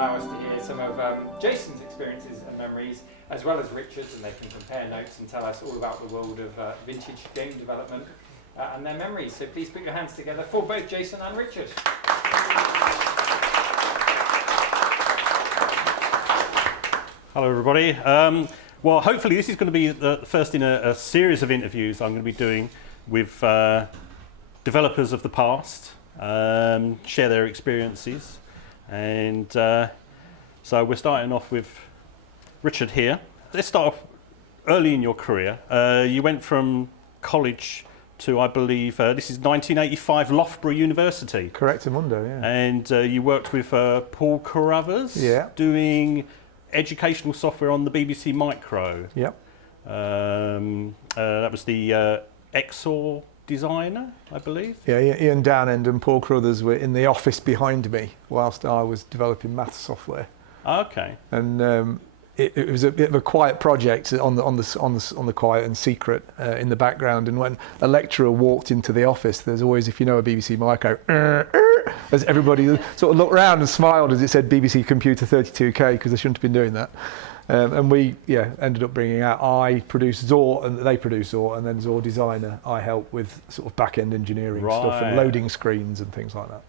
allow us to hear some of Jason's experiences and memories, as well as Richard's, and they can compare notes and tell us all about the world of vintage game development and their memories. So please put your hands together for both Jason and Richard. Hello everybody. Well, hopefully this is going to be the first in a series of interviews I'm going to be doing with developers of the past, share their experiences, and so we're starting off with Richard here. Let's start off early in your career. You went from college to, I believe, this is 1985, Loughborough University. Correct, Amundo, yeah. And you worked with Paul Carruthers, doing educational software on the BBC Micro. Yep. That was the XOR designer, I believe. Yeah, Ian Downend and Paul Carruthers were in the office behind me whilst I was developing maths software. Okay. And it was a bit of a quiet project on the quiet and secret in the background. And when a lecturer walked into the office, there's always, if you know a BBC Micro, as everybody sort of looked around and smiled as it said BBC Computer 32K, because they shouldn't have been doing that. And we ended up bringing out, I produced Zor and they produced Zor, and then Zor Designer I helped with sort of back-end engineering stuff and loading screens and things like that.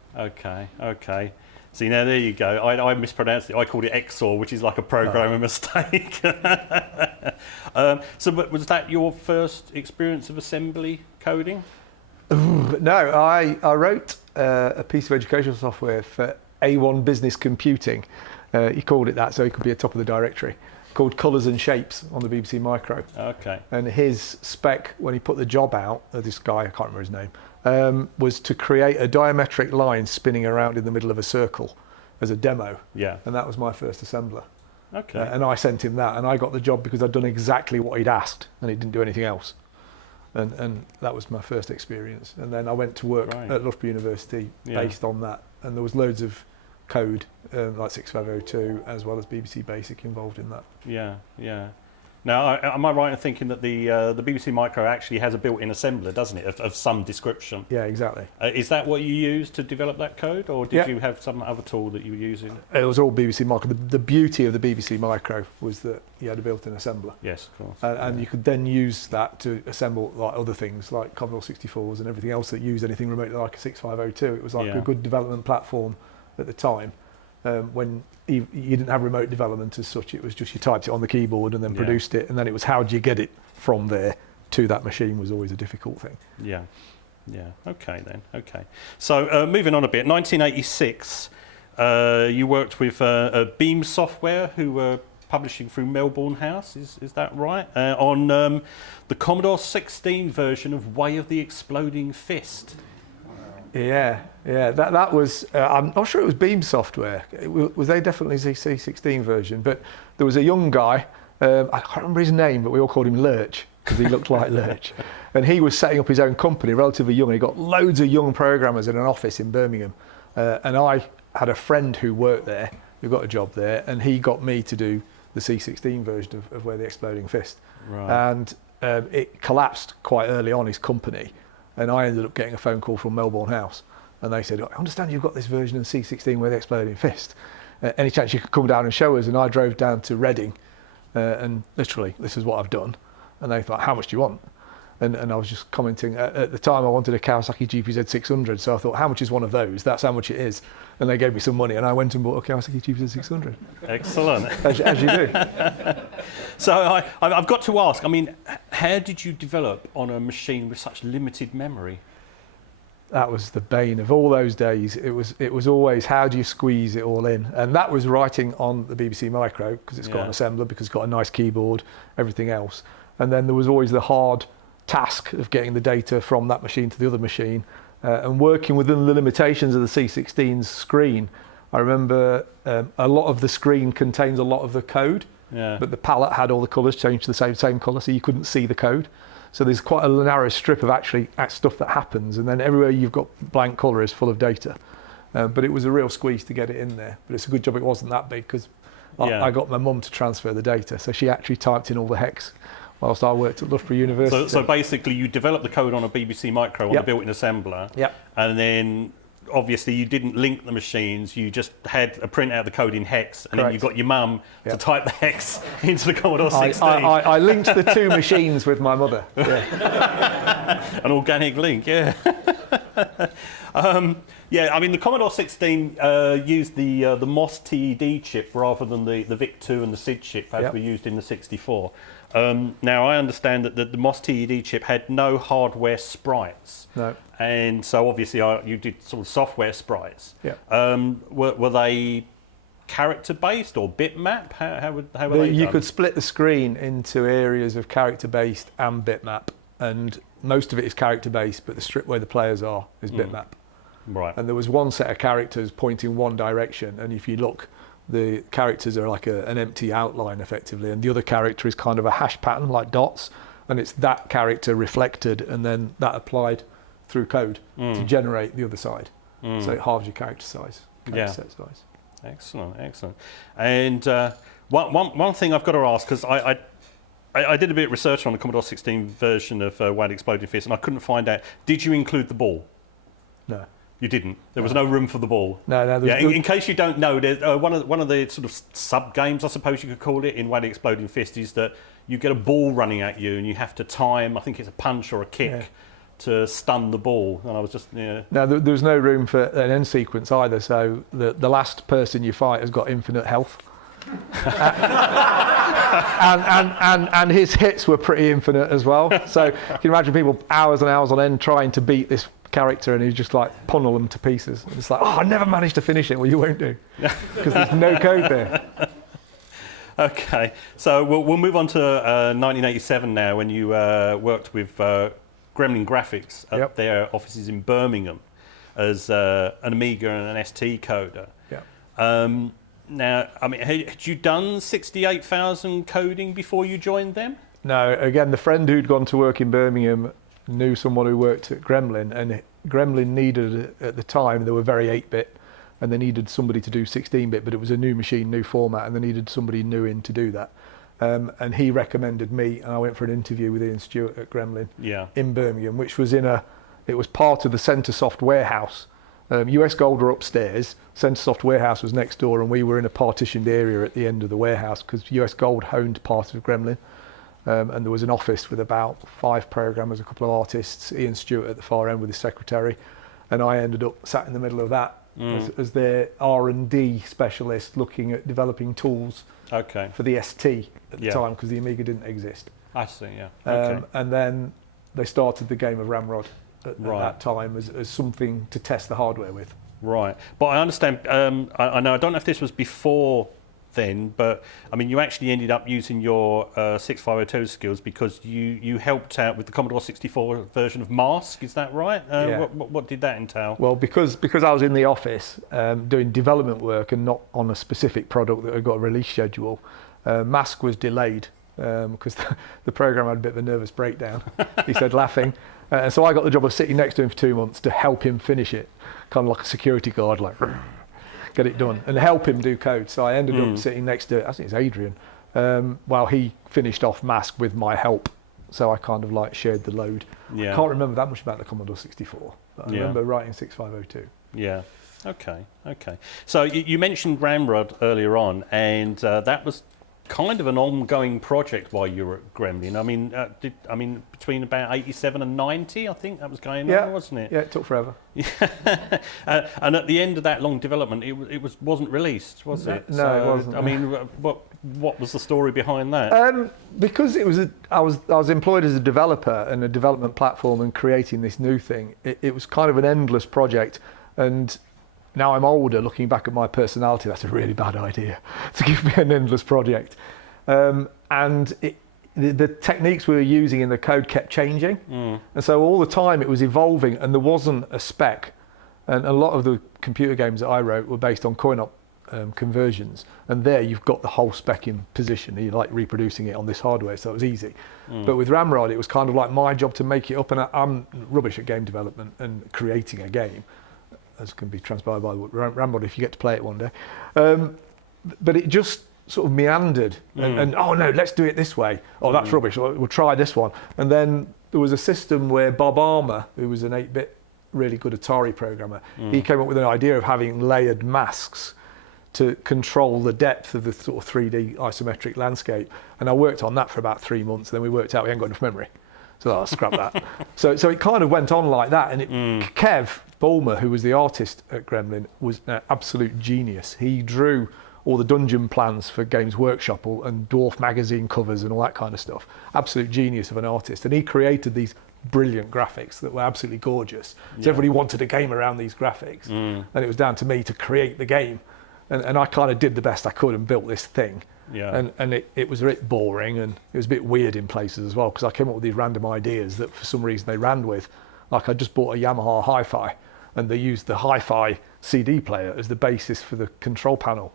Okay. See, now there you go. I mispronounced it. I called it XOR, which is like a programmer mistake. So was that your first experience of assembly coding? No, I wrote a piece of educational software for A1 Business Computing. He called it that so he could be at top of the directory, called Colours and Shapes on the BBC Micro. Okay. And his spec, when he put the job out, this guy, I can't remember his name, was to create a diametric line spinning around in the middle of a circle as a demo. Yeah. And that was my first assembler. Okay. And I sent him that, and I got the job because I'd done exactly what he'd asked, and he didn't do anything else. And that was my first experience. And then I went to work at Loughborough University based on that. And there was loads of code, like 6502, as well as BBC Basic involved in that. Yeah. Now, am I right in thinking that the BBC Micro actually has a built-in assembler, doesn't it, of some description? Yeah, exactly. Is that what you used to develop that code, or did you have some other tool that you were using? It was all BBC Micro. The beauty of the BBC Micro was that you had a built-in assembler. Yes, of course. And you could then use that to assemble like other things, like Commodore 64s and everything else that used anything remotely like a 6502. It was like a good development platform at the time. When you didn't have remote development as such, it was just you typed it on the keyboard and then produced it, and then it was how do you get it from there to that machine was always a difficult thing. Yeah. Okay then. Okay. So moving on a bit, 1986, you worked with Beam Software, who were publishing through Melbourne House. Is that right? On the Commodore 16 version of Way of the Exploding Fist. Yeah. That was. I'm not sure it was Beam Software. Was they definitely the C16 version? But there was a young guy. I can't remember his name, but we all called him Lurch because he looked like Lurch. And he was setting up his own company, relatively young. And he got loads of young programmers in an office in Birmingham. And I had a friend who worked there, who got a job there, and he got me to do the C16 version of Where the Exploding Fist. Right. And it collapsed quite early on, his company. And I ended up getting a phone call from Melbourne House. And they said, I understand you've got this version of C16 Where the Exploding Fist. Any chance you could come down and show us? And I drove down to Reading, and literally, this is what I've done. And they thought, how much do you want? And I was just commenting, at the time I wanted a Kawasaki GPZ 600, so I thought, how much is one of those? That's how much it is. And they gave me some money, and I went and bought a Kawasaki GPZ 600. Excellent. As you do. So I've got to ask, I mean, how did you develop on a machine with such limited memory? That was the bane of all those days. It was always, how do you squeeze it all in? And that was writing on the BBC Micro, because it's got an assembler, because it's got a nice keyboard, everything else. And then there was always the hard task of getting the data from that machine to the other machine, and working within the limitations of the C16's screen. I remember a lot of the screen contains a lot of the code, but the palette had all the colours changed to the same colour, so you couldn't see the code. So there's quite a narrow strip of actually stuff that happens, and then everywhere you've got blank colour is full of data. But it was a real squeeze to get it in there. But it's a good job it wasn't that big, because I got my mum to transfer the data, so she actually typed in all the hex whilst I worked at Loughborough University. So basically you developed the code on a BBC Micro on the built-in assembler, and then obviously you didn't link the machines, you just had a print out of the code in hex, and then you got your mum to type the hex into the Commodore 16. I linked the two machines with my mother. Yeah. An organic link, yeah. Yeah, I mean the Commodore 16 used the MOS TED chip rather than the VIC-2 and the SID chip as we used in the 64. Now I understand that the MOS TED chip had no hardware sprites. No. And so obviously you did sort of software sprites. Yeah. Were they character based or bitmap? How were they You done? could split the screen into areas of character based and bitmap, and most of it is character based, but the strip where the players are is bitmap. Right. And there was one set of characters pointing one direction, and if you look, the characters are like an empty outline effectively, and the other character is kind of a hash pattern like dots, and it's that character reflected and then that applied through code to generate the other side. So it halves your character size, set size. Excellent, excellent. And one thing I've got to ask, because I did a bit of research on the Commodore 16 version of Wide Exploding Fist, and I couldn't find out, did you include the ball? No. You didn't. There was no room for the ball. No. Yeah. In case you don't know, there's one of the sort of sub games, I suppose you could call it, in Wide Exploding Fist is that you get a ball running at you and you have to time. I think it's a punch or a kick to stun the ball. And I was just No, there's no room for an end sequence either. So the last person you fight has got infinite health. and his hits were pretty infinite as well. So you can imagine people hours and hours on end trying to beat this character, and he's just like pummel them to pieces. And it's like, I never managed to finish it. Well, you won't do, because there's no code there. Okay, so we'll move on to 1987 now, when you worked with Gremlin Graphics at their offices in Birmingham as an Amiga and an ST coder. Now, I mean, had you done 68,000 coding before you joined them? No, again, the friend who'd gone to work in Birmingham knew someone who worked at Gremlin, and Gremlin needed, at the time, they were very 8-bit, and they needed somebody to do 16-bit, but it was a new machine, new format, and they needed somebody new in to do that. And he recommended me, and I went for an interview with Ian Stewart at Gremlin in Birmingham, which was it was part of the Centresoft warehouse. US Gold were upstairs, Centresoft warehouse was next door, and we were in a partitioned area at the end of the warehouse because US Gold owned part of Gremlin. And there was an office with about 5 programmers, a couple of artists, Ian Stewart at the far end with his secretary, and I ended up sat in the middle of that as their R&D specialist, looking at developing tools for the ST at the time, because the Amiga didn't exist. I see, yeah. And then they started the game of Ramrod at that time as something to test the hardware with. Right, but I understand, I know, I don't know if this was before then, but I mean, you actually ended up using your 6502 skills because you helped out with the Commodore 64 version of Mask, is that right? What did that entail? Well, because I was in the office doing development work and not on a specific product that had got a release schedule, Mask was delayed because the program had a bit of a nervous breakdown, he said, laughing. And so I got the job of sitting next to him for 2 months to help him finish it, kind of like a security guard, like get it done, and help him do code. So I ended up sitting next to, I think it's Adrian, while he finished off Mask with my help. So I kind of like shared the load. I can't remember that much about the Commodore 64, but I remember writing 6502. Yeah, okay. So you mentioned Ramrod earlier on, and that was kind of an ongoing project while you were at Gremlin. I mean, between about 87 and 90, I think that was going on, wasn't it? Yeah, it took forever. And at the end of that long development, it wasn't released, was it? No, it wasn't. I mean, what was the story behind that? Because it was I was employed as a developer and a development platform and creating this new thing. It was kind of an endless project, and now I'm older, looking back at my personality, that's a really bad idea to give me an endless project. And the techniques we were using in the code kept changing. And so all the time it was evolving, and there wasn't a spec. And a lot of the computer games that I wrote were based on coin-op conversions. And there you've got the whole spec in position. You like reproducing it on this hardware, so it was easy. But with Ramrod, it was kind of like my job to make it up. And I'm rubbish at game development and creating a game, as can be transpired by Ramrod if you get to play it one day. But it just sort of meandered and oh no, let's do it this way. Oh, that's rubbish. We'll try this one. And then there was a system where Bob Armour, who was an 8-bit really good Atari programmer. He came up with an idea of having layered masks to control the depth of the sort of 3D isometric landscape. And I worked on that for about 3 months, and then we worked out we hadn't got enough memory. So I'll scrap that. So it kind of went on like that. And Kev Bulmer, who was the artist at Gremlin, was an absolute genius. He drew all the dungeon plans for Games Workshop and Dwarf magazine covers and all that kind of stuff. Absolute genius of an artist. And he created these brilliant graphics that were absolutely gorgeous. So everybody wanted a game around these graphics. And it was down to me to create the game. And I kind of did the best I could and built this thing. Yeah. And it was a bit boring, and it was a bit weird in places as well, because I came up with these random ideas that for some reason they ran with. Like I just bought a Yamaha Hi-Fi, and they used the Hi-Fi CD player as the basis for the control panel.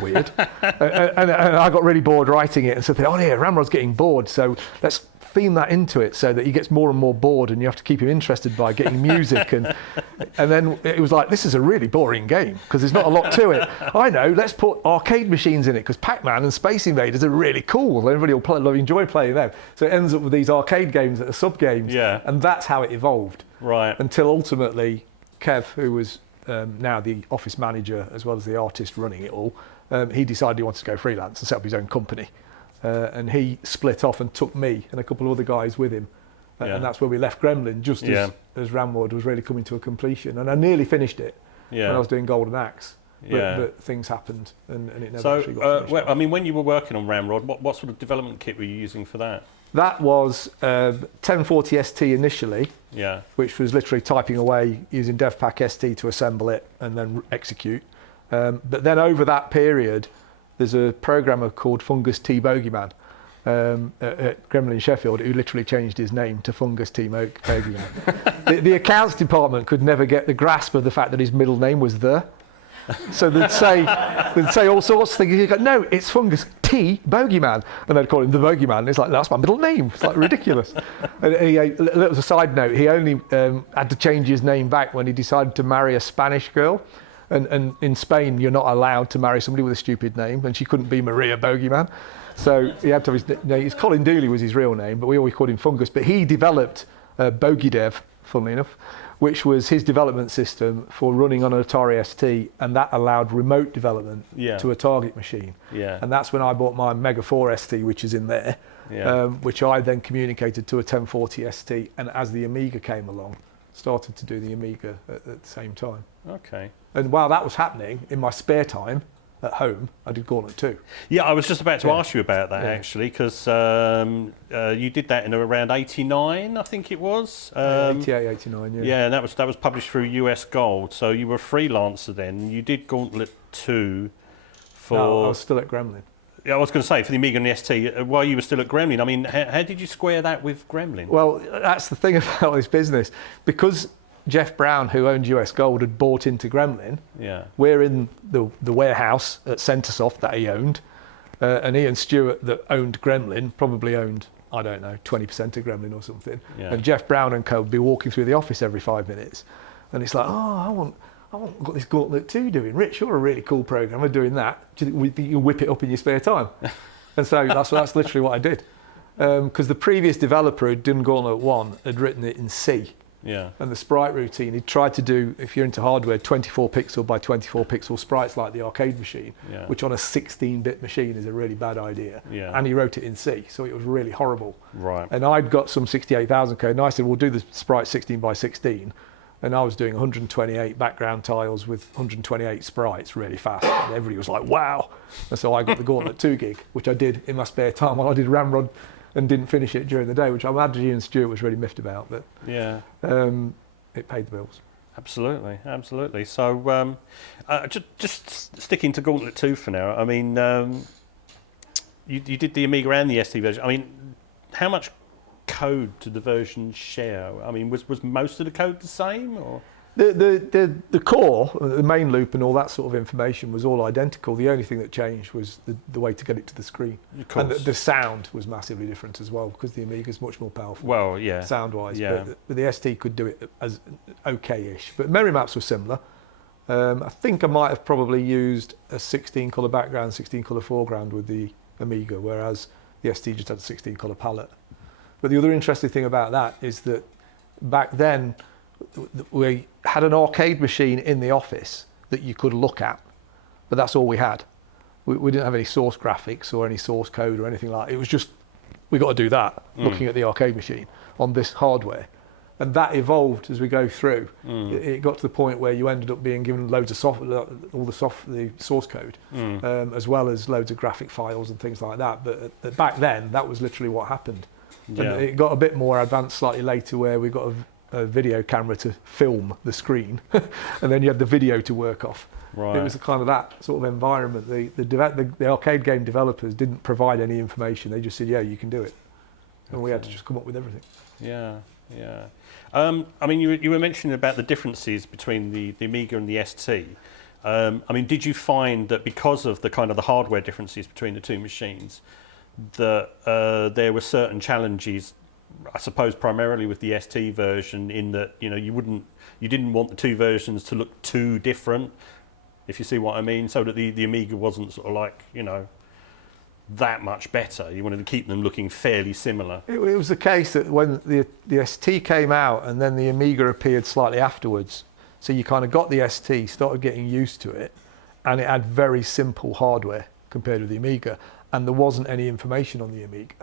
Weird. and I got really bored writing it, and so I thought, oh yeah, Ramrod's getting bored, so let's theme that into it so that he gets more and more bored, and you have to keep him interested by getting music. And then it was like, this is a really boring game because there's not a lot to it. I know, let's put arcade machines in it because Pac-Man and Space Invaders are really cool. Everybody will enjoy playing them. So it ends up with these arcade games that are sub-games. Yeah. And that's how it evolved. Right. Until ultimately, Kev, who was now the office manager as well as the artist running it all, he decided he wanted to go freelance and set up his own company. And he split off and took me and a couple of other guys with him. And that's where we left Gremlin, just as Ramrod was really coming to a completion. And I nearly finished it when I was doing Golden Axe. But things happened and it never actually got finished. Well, I mean, when you were working on Ramrod, what sort of development kit were you using for that? That was 1040 ST initially, which was literally typing away using DevPack ST to assemble it and then execute. But then over that period, there's a programmer called Fungus T Bogeyman at Gremlin Sheffield who literally changed his name to Fungus T Bogeyman. the accounts department could never get the grasp of the fact that his middle name was The. So they'd say all sorts of things. You'd go, no, it's Fungus T Bogeyman, and they'd call him the Bogeyman. And it's like, that's my middle name. It's like ridiculous. And that was a side note. He only had to change his name back when he decided to marry a Spanish girl. And in Spain, you're not allowed to marry somebody with a stupid name, and she couldn't be Maria Bogeyman. So he had to have his Colin Dooley was his real name, but we always called him Fungus. But he developed BogeyDev, funnily enough, which was his development system for running on an Atari ST, and that allowed remote development to a target machine. And that's when I bought my Mega 4 ST, which is in there, which I then communicated to a 1040 ST, and as the Amiga came along, started to do the Amiga at the same time. Okay. And while that was happening, in my spare time at home, I did Gauntlet II. Yeah, I was just about to ask you about that actually, because you did that in around '89, I think it was. 88, 89, Yeah, and that was published through US Gold. So you were a freelancer then. You did Gauntlet II for... No, I was still at Gremlin. Yeah, I was going to say, for the Amiga and the ST, while you were still at Gremlin. I mean, how did you square that with Gremlin? Well, that's the thing about this business. Because Jeff Brown, who owned US Gold, had bought into Gremlin, we're in the warehouse at Centresoft that he owned, and Ian Stewart, that owned Gremlin, probably owned, I don't know, 20% of Gremlin or something. And Jeff Brown and co would be walking through the office every 5 minutes. And it's like, oh, I've got this Gauntlet 2 doing. Rich, you're a really cool programmer doing that. Do you think you whip it up in your spare time? And so that's literally what I did. Because the previous developer who'd done Gauntlet 1 had written it in C. And the sprite routine, he tried to do, if you're into hardware, 24 pixel by 24 pixel sprites like the arcade machine, which on a 16-bit machine is a really bad idea. And he wrote it in C, so it was really horrible. And I'd got some 68,000 code, and I said, we'll do the sprite 16 by 16. And I was doing 128 background tiles with 128 sprites really fast. And everybody was like, wow. And so I got the Gauntlet 2 gig, which I did in my spare time while I did Ramrod and didn't finish it during the day, which I'm glad Ian Stewart was really miffed about. But it paid the bills. Absolutely, absolutely. So just sticking to Gauntlet 2 for now, I mean, you did the Amiga and the ST version. I mean, how much code did the versions share? I mean, was most of the code the same, or? The core, the main loop and all that sort of information was all identical. The only thing that changed was the way to get it to the screen. And the sound was massively different as well, because the Amiga is much more powerful. Well, yeah. Sound-wise, but the ST could do it as okay-ish. But memory maps were similar. I think I might have probably used a 16-colour background, 16-colour foreground with the Amiga, whereas the ST just had a 16-colour palette. But the other interesting thing about that is that back then, we had an arcade machine in the office that you could look at, but that's all we had. We didn't have any source graphics or any source code or anything like that. It was just, we got to do that, looking at the arcade machine on this hardware. And that evolved as we go through. It got to the point where you ended up being given loads of the source code, as well as loads of graphic files and things like that. But back then, that was literally what happened. Yeah. And it got a bit more advanced slightly later, where we got a video camera to film the screen, and then you had the video to work off. Right. It was kind of that sort of environment. The arcade game developers didn't provide any information. They just said, yeah, you can do it. And we had to just come up with everything. Yeah, yeah. I mean, you were mentioning about the differences between the Amiga and the ST. I mean, did you find that because of the kind of the hardware differences between the two machines, that there were certain challenges, I suppose primarily with the ST version, in that, you know, you didn't want the two versions to look too different, if you see what I mean, so that the Amiga wasn't sort of like, you know, that much better. You wanted to keep them looking fairly similar. It was the case that when the ST came out and then the Amiga appeared slightly afterwards, so you kind of got the ST, started getting used to it, and it had very simple hardware compared with the Amiga, and there wasn't any information on the Amiga.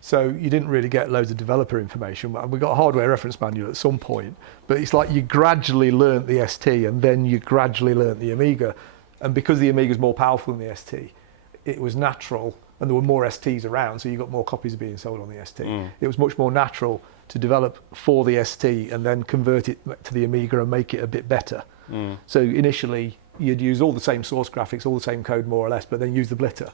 So you didn't really get loads of developer information. We got a hardware reference manual at some point, but it's like you gradually learnt the ST and then you gradually learnt the Amiga. And because the Amiga is more powerful than the ST, it was natural, and there were more STs around, so you got more copies being sold on the ST. It was much more natural to develop for the ST and then convert it to the Amiga and make it a bit better. So initially, you'd use all the same source graphics, all the same code more or less, but then use the blitter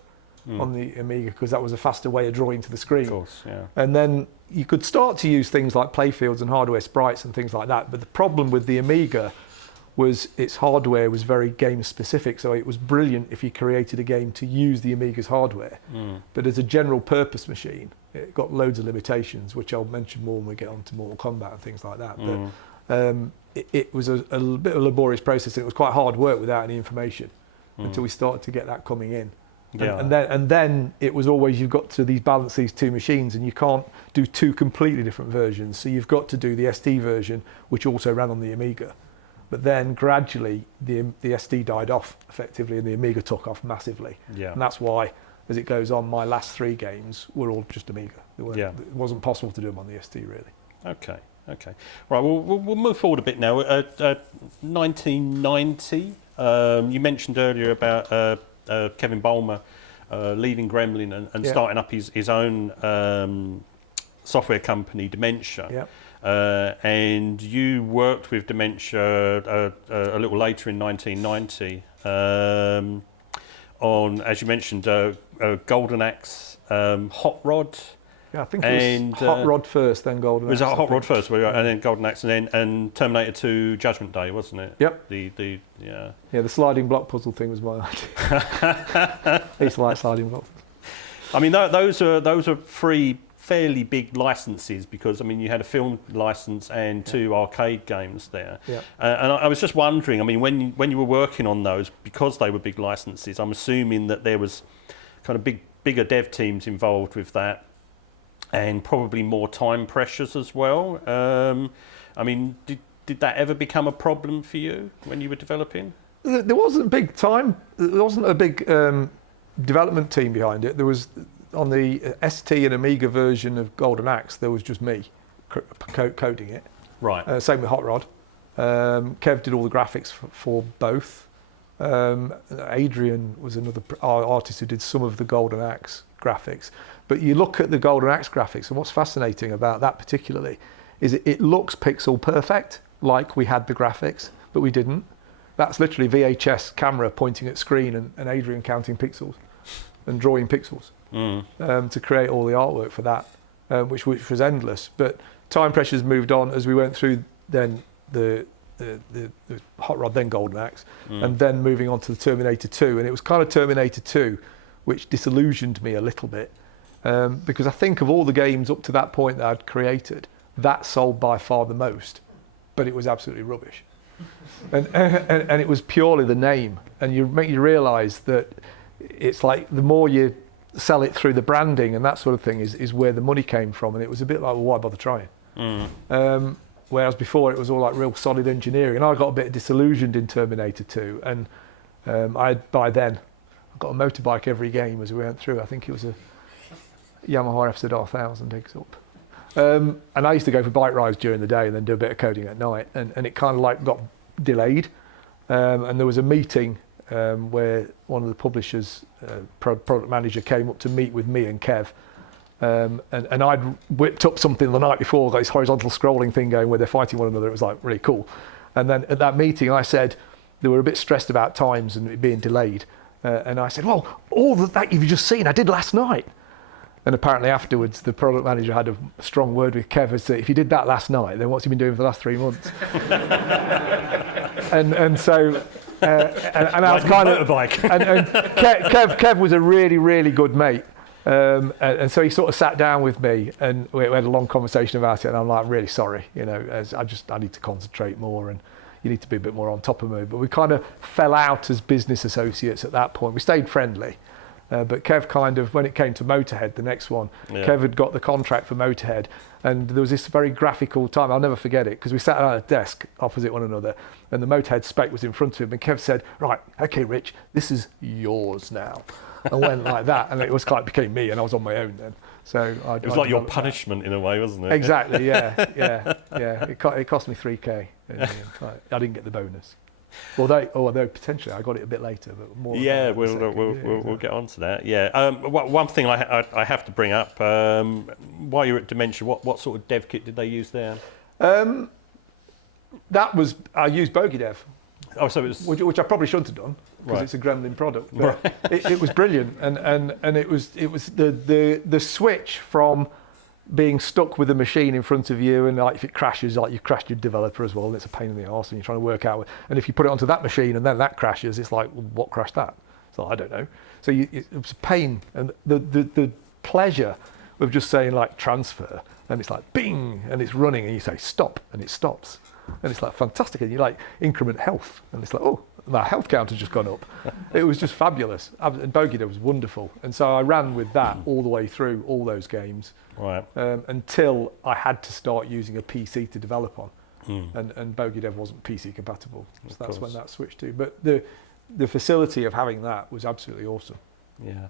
on the Amiga, because that was a faster way of drawing to the screen. Of course, yeah. And then you could start to use things like playfields and hardware sprites and things like that, but the problem with the Amiga was its hardware was very game specific, so it was brilliant if you created a game to use the Amiga's hardware. But as a general purpose machine, it got loads of limitations, which I'll mention more when we get on to Mortal Kombat and things like that. But it was a bit of a laborious process, and it was quite hard work without any information until we started to get that coming in. Yeah. And then it was always, you've got to balance these two machines, and you can't do two completely different versions. So you've got to do the ST version, which also ran on the Amiga. But then gradually the ST died off effectively, and the Amiga took off massively. Yeah. And that's why, as it goes on, my last 3 games were all just Amiga. It wasn't possible to do them on the ST really. Okay. Right, we'll move forward a bit now. 1990, you mentioned earlier about Kevin Bulmer leaving Gremlin and starting up his own software company, Dementia. Yep. And you worked with Dementia a little later in 1990 on, as you mentioned, Golden Axe, Hot Rod. Yeah, I think it was Hot Rod first, then Golden Axe. Was it Hot Rod first, and then Golden Axe, and Terminator 2 Judgment Day, wasn't it? Yep. The sliding block puzzle thing was my idea. I used to like sliding blocks. I mean, those are 3 fairly big licenses, because I mean you had a film license and 2 arcade games there. Yeah. And I was just wondering, I mean, when you were working on those, because they were big licenses, I'm assuming that there was kind of bigger dev teams involved with that, and probably more time pressures as well. I mean, did that ever become a problem for you when you were developing? There wasn't a big development team behind it. There was, on the ST and Amiga version of Golden Axe, there was just me coding it. Right. Same with Hot Rod. Kev did all the graphics for both. Adrian was another artist who did some of the Golden Axe graphics. But you look at the Golden Axe graphics, and what's fascinating about that particularly is it looks pixel perfect, like we had the graphics, but we didn't. That's literally VHS camera pointing at screen and Adrian counting pixels and drawing pixels to create all the artwork for that, which was endless. But time pressures moved on as we went through then the Hot Rod, then Golden Axe, and then moving on to the Terminator 2. And it was kind of Terminator 2 which disillusioned me a little bit, because I think of all the games up to that point that I'd created, that sold by far the most, but it was absolutely rubbish. And it was purely the name, and you realise that it's like the more you sell it through the branding and that sort of thing is where the money came from, and it was a bit like, well, why bother trying? whereas before it was all like real solid engineering. And I got a bit disillusioned in Terminator 2, and by then I got a motorbike every game as we went through. I think it was a Yamaha FZR 1000 eggs up. And I used to go for bike rides during the day and then do a bit of coding at night, and it kind of like got delayed. And there was a meeting where one of the publishers, product manager, came up to meet with me and Kev. And I'd whipped up something the night before, got this horizontal scrolling thing going where they're fighting one another. It was like really cool. And then at that meeting, I said they were a bit stressed about times and it being delayed. And I said, well, all that you've just seen, I did last night. And apparently afterwards, the product manager had a strong word with Kev and said, if you did that last night, then what's he been doing for the last 3 months? and so, and I was kind of, and Kev was a really, really good mate. And so he sort of sat down with me and we had a long conversation about it, and I'm like, I'm really sorry, you know, I need to concentrate more and you need to be a bit more on top of me. But we kind of fell out as business associates at that point. We stayed friendly. But Kev kind of, when it came to Motorhead, the next one, Kev had got the contract for Motorhead, and there was this very graphical time, I'll never forget it, because we sat at a desk opposite one another, and the Motorhead spec was in front of him, and Kev said, right, okay, Rich, this is yours now. And went like that, and it was kind of became me, and I was on my own then. So it was like your punishment in a way, wasn't it? Exactly, yeah. It cost me 3K. I didn't get the bonus. Although potentially I got it a bit later, but more. Yeah, we'll get on to that. Yeah, one thing I have to bring up while you're at Dementia, what sort of dev kit did they use there? I used Dev. Oh, so it was which I probably shouldn't have done because it's a Gremlin product. But right. it was brilliant, and it was the switch from being stuck with a machine in front of you, and like if it crashes, like you crashed your developer as well, and it's a pain in the arse, and you're trying to work out. And if you put it onto that machine and then that crashes, it's like, well, what crashed that? So I don't know. So it was a pain, and the pleasure of just saying like transfer, and it's like bing, and it's running, and you say stop, and it stops, and it's like fantastic, and you like increment health, and it's like, oh, my health count has just gone up. It was just fabulous, and Dev was wonderful, and so I ran with that all the way through all those games. Right. Until I had to start using a PC to develop on, and Dev wasn't PC compatible, so that's when that switched to. But the facility of having that was absolutely awesome. Yeah.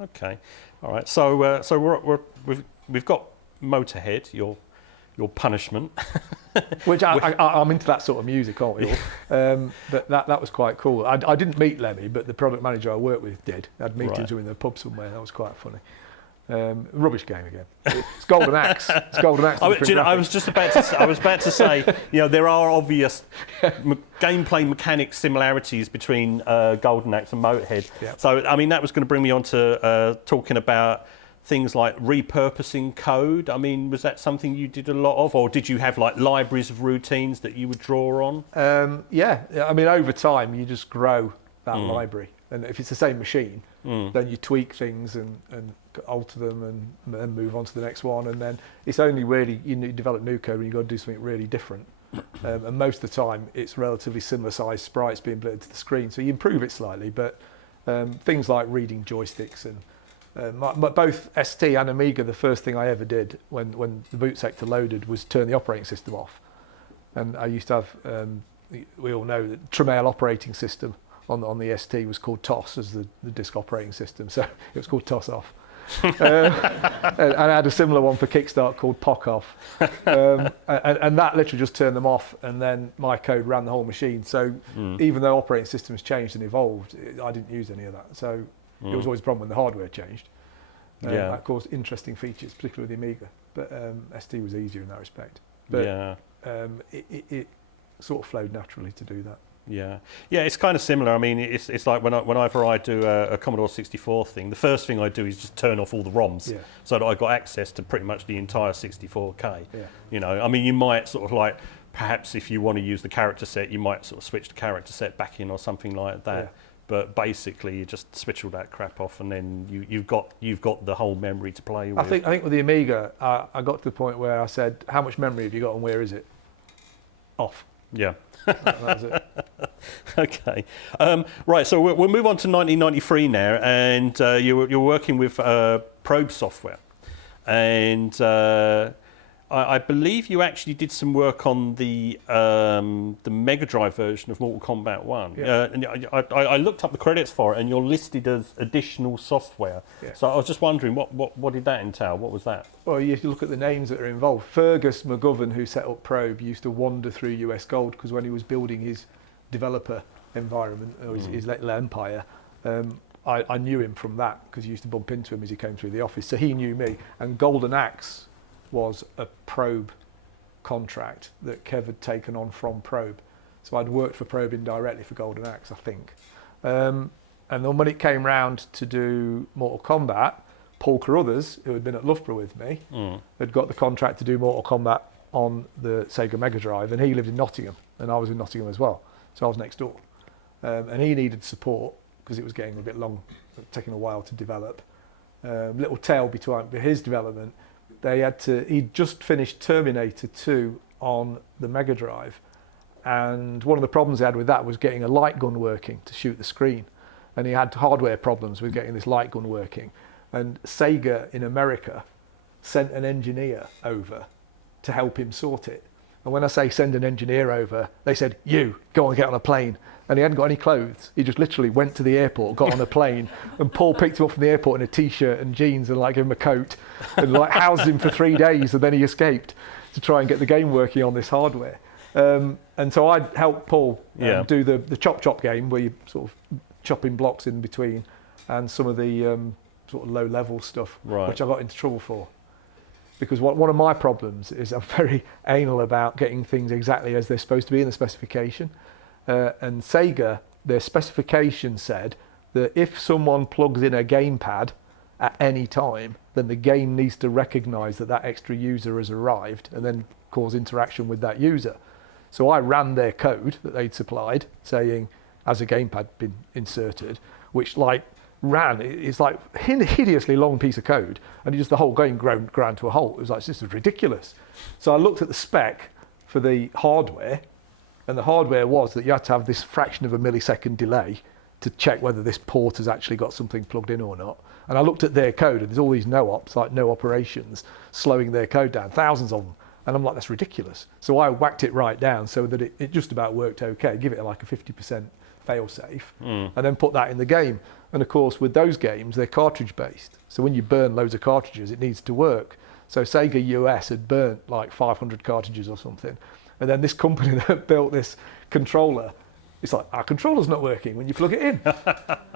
Okay. All right. So we've got Motorhead, your punishment. Which I'm into that sort of music, aren't we all? But that was quite cool. I didn't meet Lemmy, but the product manager I worked with did. I had meetings with him in the pub somewhere. That was quite funny. Rubbish game again. It's Golden Axe. I was about to say, you know, there are obvious gameplay mechanics similarities between Golden Axe and Motorhead. Yeah. So I mean, that was going to bring me on to talking about things like repurposing code. I mean, was that something you did a lot of, or did you have like libraries of routines that you would draw on? Yeah. I mean, over time, you just grow that library, and if it's the same machine, then you tweak things and alter them and then move on to the next one, and then it's only really you develop new code when you've got to do something really different, and most of the time it's relatively similar sized sprites being blended to the screen, so you improve it slightly, but things like reading joysticks and both ST and Amiga, the first thing I ever did when the boot sector loaded was turn the operating system off, and I used to have we all know that Tremail operating system on the ST was called TOS as the disk operating system, so it was called TOS off. And I had a similar one for Kickstart called POC off, and that literally just turned them off, and then my code ran the whole machine. So even though operating systems changed and evolved, I didn't use any of that. So it was always a problem when the hardware changed. That caused interesting features, particularly with the Amiga. But ST was easier in that respect. But it sort of flowed naturally to do that. Yeah, it's kind of similar. I mean, it's like whenever I do a Commodore 64 thing, the first thing I do is just turn off all the ROMs, so that I got access to pretty much the entire 64K. Yeah. You know, I mean, you might sort of like, perhaps if you want to use the character set, you might sort of switch the character set back in or something like that. Yeah. But basically, you just switch all that crap off, and then you've got the whole memory to play with. I think with the Amiga, I got to the point where I said, "How much memory have you got, and where is it?" Off. Yeah. That was it. Okay. Right, so we'll move on to 1993 now, and you're working with Probe software. And I believe you actually did some work on the Mega Drive version of Mortal Kombat 1. Yeah. And I looked up the credits for it, and you're listed as additional software. Yeah. So I was just wondering, what did that entail? What was that? Well, you look at the names that are involved. Fergus McGovern, who set up Probe, used to wander through US Gold because when he was building his developer environment, or his little empire, I knew him from that because he used to bump into him as he came through the office. So he knew me. And Golden Axe was a Probe contract that Kev had taken on from Probe. So I'd worked for Probe indirectly for Golden Axe, I think. And then when it came round to do Mortal Kombat, Paul Carruthers, who had been at Loughborough with me, had got the contract to do Mortal Kombat on the Sega Mega Drive, and he lived in Nottingham, and I was in Nottingham as well. So I was next door. And he needed support because it was getting a bit long, taking a while to develop. Little tale between his development. He'd just finished Terminator 2 on the Mega Drive, and one of the problems he had with that was getting a light gun working to shoot the screen, and he had hardware problems with getting this light gun working, and Sega in America sent an engineer over to help him sort it. And when I say send an engineer over, they said, you, go and get on a plane. And he hadn't got any clothes. He just literally went to the airport, got on a plane, and Paul picked him up from the airport in a t-shirt and jeans and gave him a coat and housed him for 3 days, and then he escaped to try and get the game working on this hardware. And so I helped Paul do the chop game where you sort of chopping blocks in between, and some of the sort of low-level stuff, which I got into trouble for. Because one of my problems is I'm very anal about getting things exactly as they're supposed to be in the specification. And Sega, their specification said that if someone plugs in a gamepad at any time, then the game needs to recognise that extra user has arrived and then cause interaction with that user. So I ran their code that they'd supplied, saying, as a gamepad been inserted, which ran, it's like a hideously long piece of code, and just the whole game ground to a halt. It was like, this is ridiculous. So I looked at the spec for the hardware, and the hardware was that you had to have this fraction of a millisecond delay to check whether this port has actually got something plugged in or not. And I looked at their code, and there's all these no-ops, like no operations, slowing their code down, thousands of them. And I'm like, that's ridiculous. So I whacked it right down so that it just about worked okay, give it like a 50% fail-safe, and then put that in the game. And of course, with those games, they're cartridge-based. So when you burn loads of cartridges, it needs to work. So Sega US had burnt like 500 cartridges or something. And then this company that built this controller, it's like, our controller's not working when you plug it in.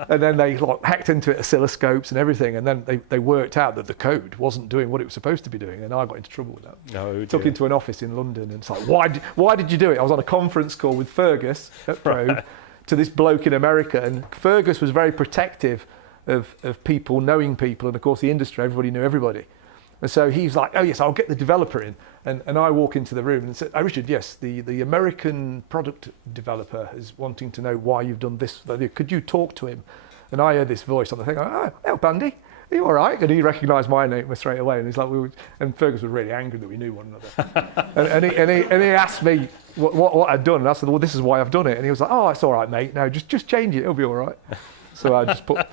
And then they hacked into it, oscilloscopes and everything, and then they worked out that the code wasn't doing what it was supposed to be doing, and I got into trouble with that. No, Took into an office in London, and it's like, why did you do it? I was on a conference call with Fergus at Probe to this bloke in America, and Fergus was very protective of people knowing people, and of course the industry, everybody knew everybody. And so he's like, oh yes, I'll get the developer in. And I walk into the room and said, oh Richard, yes, the American product developer is wanting to know why you've done this. Could you talk to him? And I heard this voice on the thing, oh, Bandy, are you all right? And he recognised my name straight away. And he's like, and Fergus was really angry that we knew one another. and he asked me what I'd done. And I said, well, this is why I've done it. And he was like, oh, it's all right, mate. No, just change it. It'll be all right. So I just put,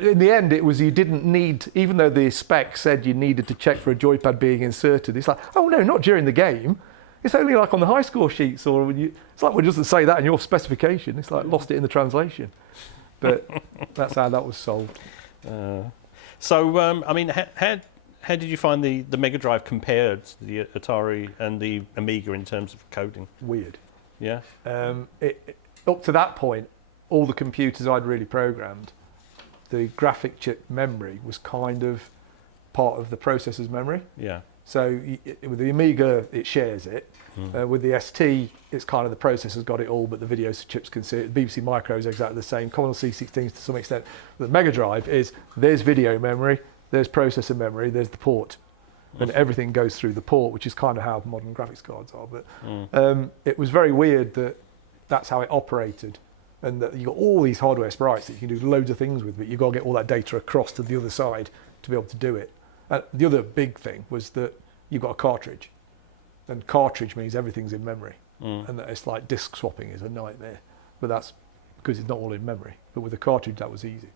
in the end, it was you didn't need, even though the spec said you needed to check for a joypad being inserted, it's like, oh no, not during the game. It's only like on the high score sheets, or when it's like, well, it doesn't say that in your specification. It's like lost it in the translation. But that's how that was solved. So, I mean, how did you find the Mega Drive compared to the Atari and the Amiga in terms of coding? Weird. Yeah? Up to that point, all the computers I'd really programmed, the graphic chip memory was kind of part of the processor's memory. Yeah. So with the Amiga, it shares it. With the ST, it's kind of the processor's got it all, but the video chips can see it. BBC Micro is exactly the same. Commodore C16 to some extent. The Mega Drive is, there's video memory, there's processor memory, there's the port. And everything goes through the port, which is kind of how modern graphics cards are. But it was very weird that that's how it operated. And that you got all these hardware sprites that you can do loads of things with, but you've got to get all that data across to the other side to be able to do it. The other big thing was that you've got a cartridge, and cartridge means everything's in memory, and that it's like disk swapping is a nightmare, but that's because it's not all in memory. But with a cartridge, that was easy.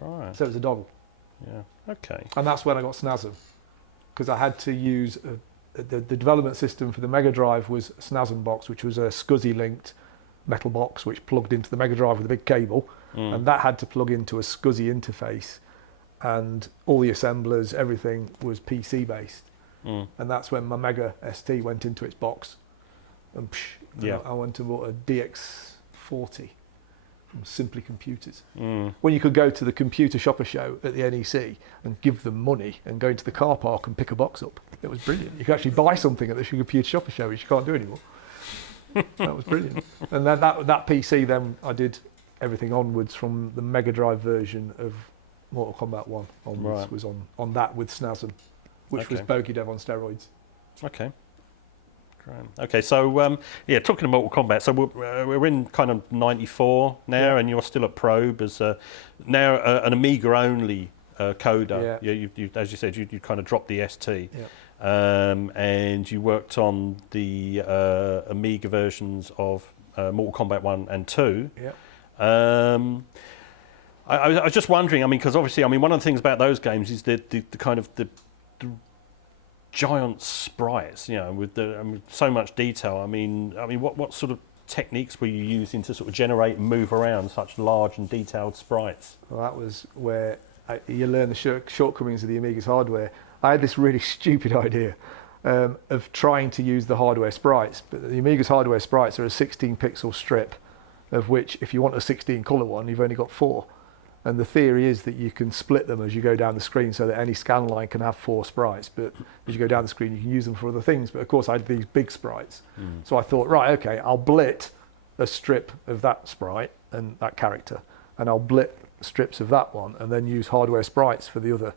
Right. So it was a dongle. Yeah. Okay. And that's when I got SNASM. because I had to use the development system for the Mega Drive was a SNASM box, which was a SCSI linked metal box which plugged into the Mega Drive with a big cable, and that had to plug into a SCSI interface, and all the assemblers, everything was PC based, and that's when my Mega ST went into its box, and I went and bought a DX40 from Simply Computers. When you could go to the computer shopper show at the NEC and give them money and go into the car park and pick a box up. It was brilliant. You could actually buy something at the computer shopper show, which you can't do anymore. That was brilliant. And then that PC, then I did everything onwards from the Mega Drive version of Mortal Kombat 1 onwards, was on that with SNASM, which was Dev on steroids. Okay. Great. Okay, so talking of Mortal Kombat, so we're in kind of 94 now, and you're still at Probe as now an Amiga only coder. You, as you said, you kind of dropped the ST, and you worked on the Amiga versions of Mortal Kombat 1 and 2. I was just wondering, I mean, because obviously, I mean, one of the things about those games is the kind of the giant sprites, you know, with so much detail. I mean, what sort of techniques were you using to sort of generate and move around such large and detailed sprites? Well, that was where you learn the shortcomings of the Amiga's hardware. I had this really stupid idea of trying to use the hardware sprites, but the Amiga's hardware sprites are a 16 pixel strip, of which if you want a 16 colour one, you've only got 4. And the theory is that you can split them as you go down the screen so that any scan line can have 4 sprites. But as you go down the screen, you can use them for other things. But of course, I had these big sprites. So I thought, right, okay, I'll blit a strip of that sprite and that character. And I'll blit strips of that one and then use hardware sprites for the other,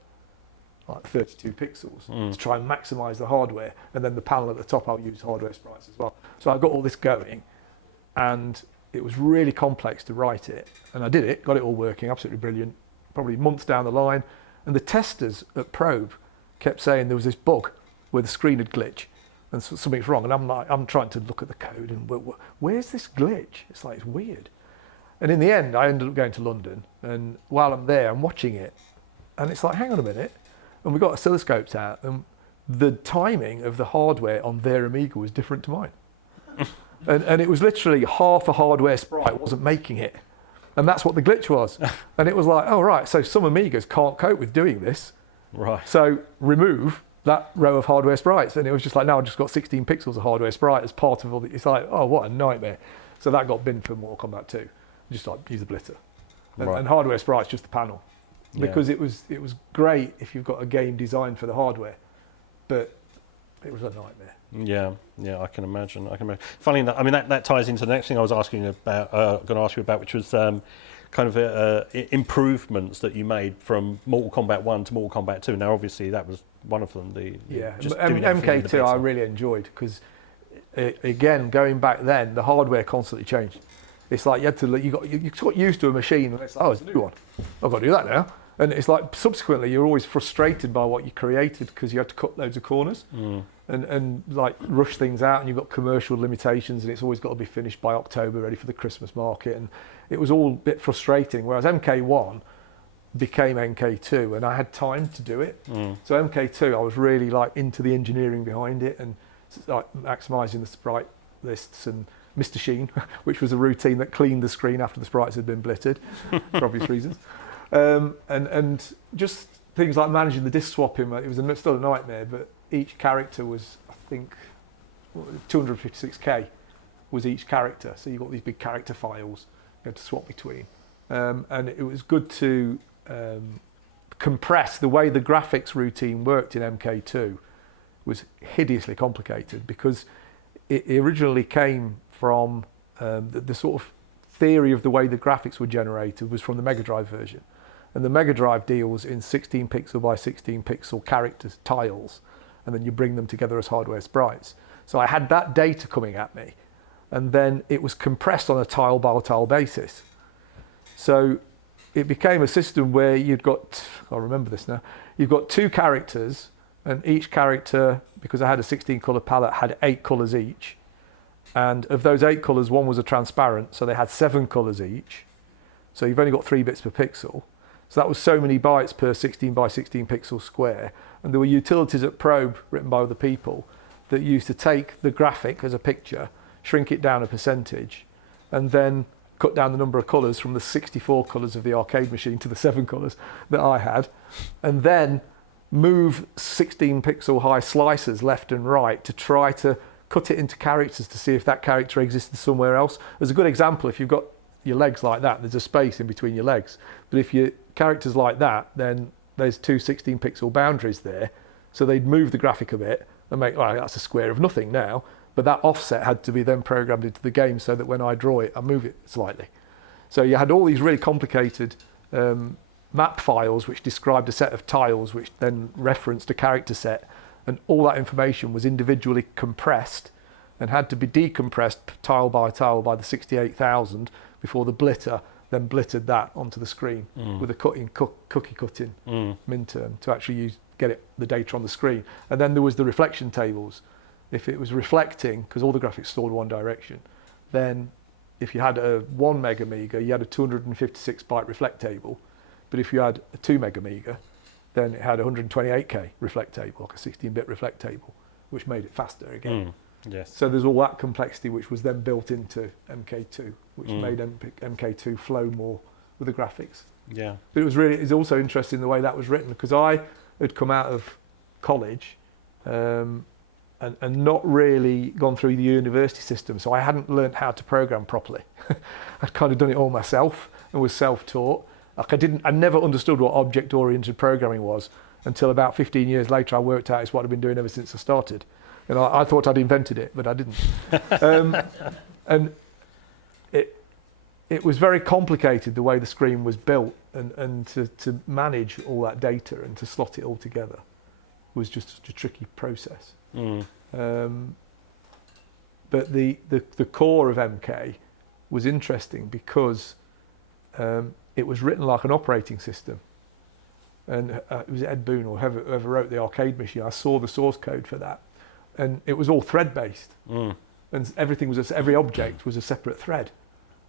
like 32 pixels, to try and maximize the hardware. And then the panel at the top, I'll use hardware sprites as well. So I got all this going, and it was really complex to write it, and I did it, got it all working, absolutely brilliant, probably months down the line, and the testers at Probe kept saying there was this bug where the screen had glitch and something's wrong, and I'm trying to look at the code and where's this glitch? It's like, it's weird. And in the end, I ended up going to London, and while I'm there, I'm watching it, and it's like, hang on a minute, and we got oscilloscopes out, and the timing of the hardware on their Amiga was different to mine. And it was literally half a hardware sprite wasn't making it. And that's what the glitch was. And it was like, oh, right, so some Amigas can't cope with doing this. Right. So remove that row of hardware sprites. And it was just like, now I've just got 16 pixels of hardware sprite as part of all the, it's like, oh, what a nightmare. So that got binned for Mortal Kombat 2. Just like, use a blitter. And hardware sprite's just the panel. Because it was great if you've got a game designed for the hardware. But it was a nightmare. Yeah, I can imagine. Funny enough, I mean that ties into the next thing I was asking about. Going to ask you about, which was kind of improvements that you made from Mortal Kombat 1 to Mortal Kombat 2. Now, obviously, that was one of them. MK2 I really enjoyed because, again, going back then, the hardware constantly changed. It's like you got used to a machine, and it's like, oh, it's a new one. I've got to do that now. And it's like subsequently you're always frustrated by what you created because you had to cut loads of corners and like rush things out, and you've got commercial limitations, and it's always got to be finished by October, ready for the Christmas market, and it was all a bit frustrating. Whereas MK1 became MK2, and I had time to do it. So MK2, I was really like into the engineering behind it and like maximising the sprite lists and Mr. Sheen, which was a routine that cleaned the screen after the sprites had been blittered for obvious reasons. And just things like managing the disk swapping, it was still a nightmare, but each character was, I think, 256k was each character. So you got these big character files you had to swap between. And it was good to compress the way the graphics routine worked in MK2 was hideously complicated because it originally came from the sort of theory of the way the graphics were generated was from the Mega Drive version. And the Mega Drive deals in 16 pixel by 16 pixel characters, tiles, and then you bring them together as hardware sprites. So I had that data coming at me, and then it was compressed on a tile by tile basis. So it became a system where you've got, I remember this now, you've got 2 characters, and each character, because I had a 16 colour palette, had 8 colours each. And of those 8 colours, 1 was a transparent, so they had 7 colours each. So you've only got 3 bits per pixel. So that was so many bytes per 16 by 16 pixel square. And there were utilities at Probe written by other people that used to take the graphic as a picture, shrink it down a percentage, and then cut down the number of colours from the 64 colours of the arcade machine to the 7 colours that I had, and then move 16 pixel high slicers left and right to try to cut it into characters to see if that character existed somewhere else. As a good example, if you've got your legs like that, there's a space in between your legs. But if your character's like that, then there's two 16 pixel boundaries there. So they'd move the graphic a bit and make, well, that's a square of nothing now. But that offset had to be then programmed into the game so that when I draw it, I move it slightly. So you had all these really complicated map files which described a set of tiles which then referenced a character set, and all that information was individually compressed and had to be decompressed tile by the 68,000 before the blitter then blittered that onto the screen with a cookie cutting minterm to actually get the data on the screen. And then there was the reflection tables. If it was reflecting, because all the graphics stored one direction, then if you had a 1 meg Amiga, you had a 256 byte reflect table. But if you had a 2 meg Amiga, then it had a 128k reflect table, like a 16-bit reflect table, which made it faster again. Yes. So there's all that complexity which was then built into MK2, which made MK2 flow more with the graphics. Yeah. But it's also interesting the way that was written, because I had come out of college and not really gone through the university system, so I hadn't learnt how to program properly. I'd kind of done it all myself and was self-taught. Like I never understood what object-oriented programming was until about 15 years later. I worked out it's what I've been doing ever since I started. And I thought I'd invented it, but I didn't. And it was very complicated the way the screen was built, and to manage all that data and to slot it all together was just such a tricky process. But the core of MK was interesting because it was written like an operating system. And it was Ed Boon or whoever wrote the arcade machine. I saw the source code for that. And it was all thread-based. And every object was a separate thread.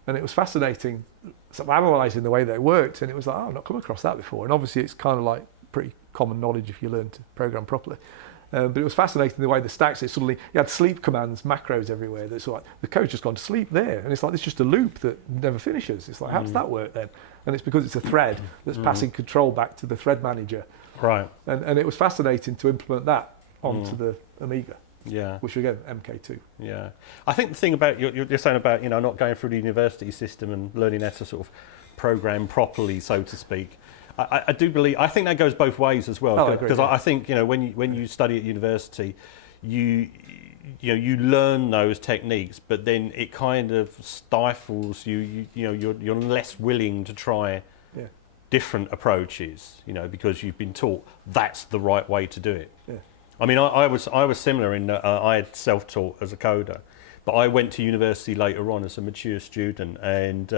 And it was fascinating sort of analysing the way they worked. And it was like, oh, I've not come across that before. And obviously it's kind of like pretty common knowledge if you learn to program properly. But it was fascinating the way the stacks, it suddenly, you had sleep commands, macros everywhere. That's like, the code's just gone to sleep there. And it's like, it's just a loop that never finishes. It's like, how does that work then? And it's because it's a thread that's passing control back to the thread manager. Right. And it was fascinating to implement that onto the Amiga. Yeah. Which again, MK2. Yeah. I think the thing about, you're saying about, not going through the university system and learning how to sort of program properly, so to speak. I do believe, I think that goes both ways as well, because I think when you study at university, you learn those techniques, but then it kind of stifles you. You're less willing to try different approaches, because you've been taught that's the right way to do it. Yeah. I mean, I was similar in that I had self-taught as a coder, but I went to university later on as a mature student, and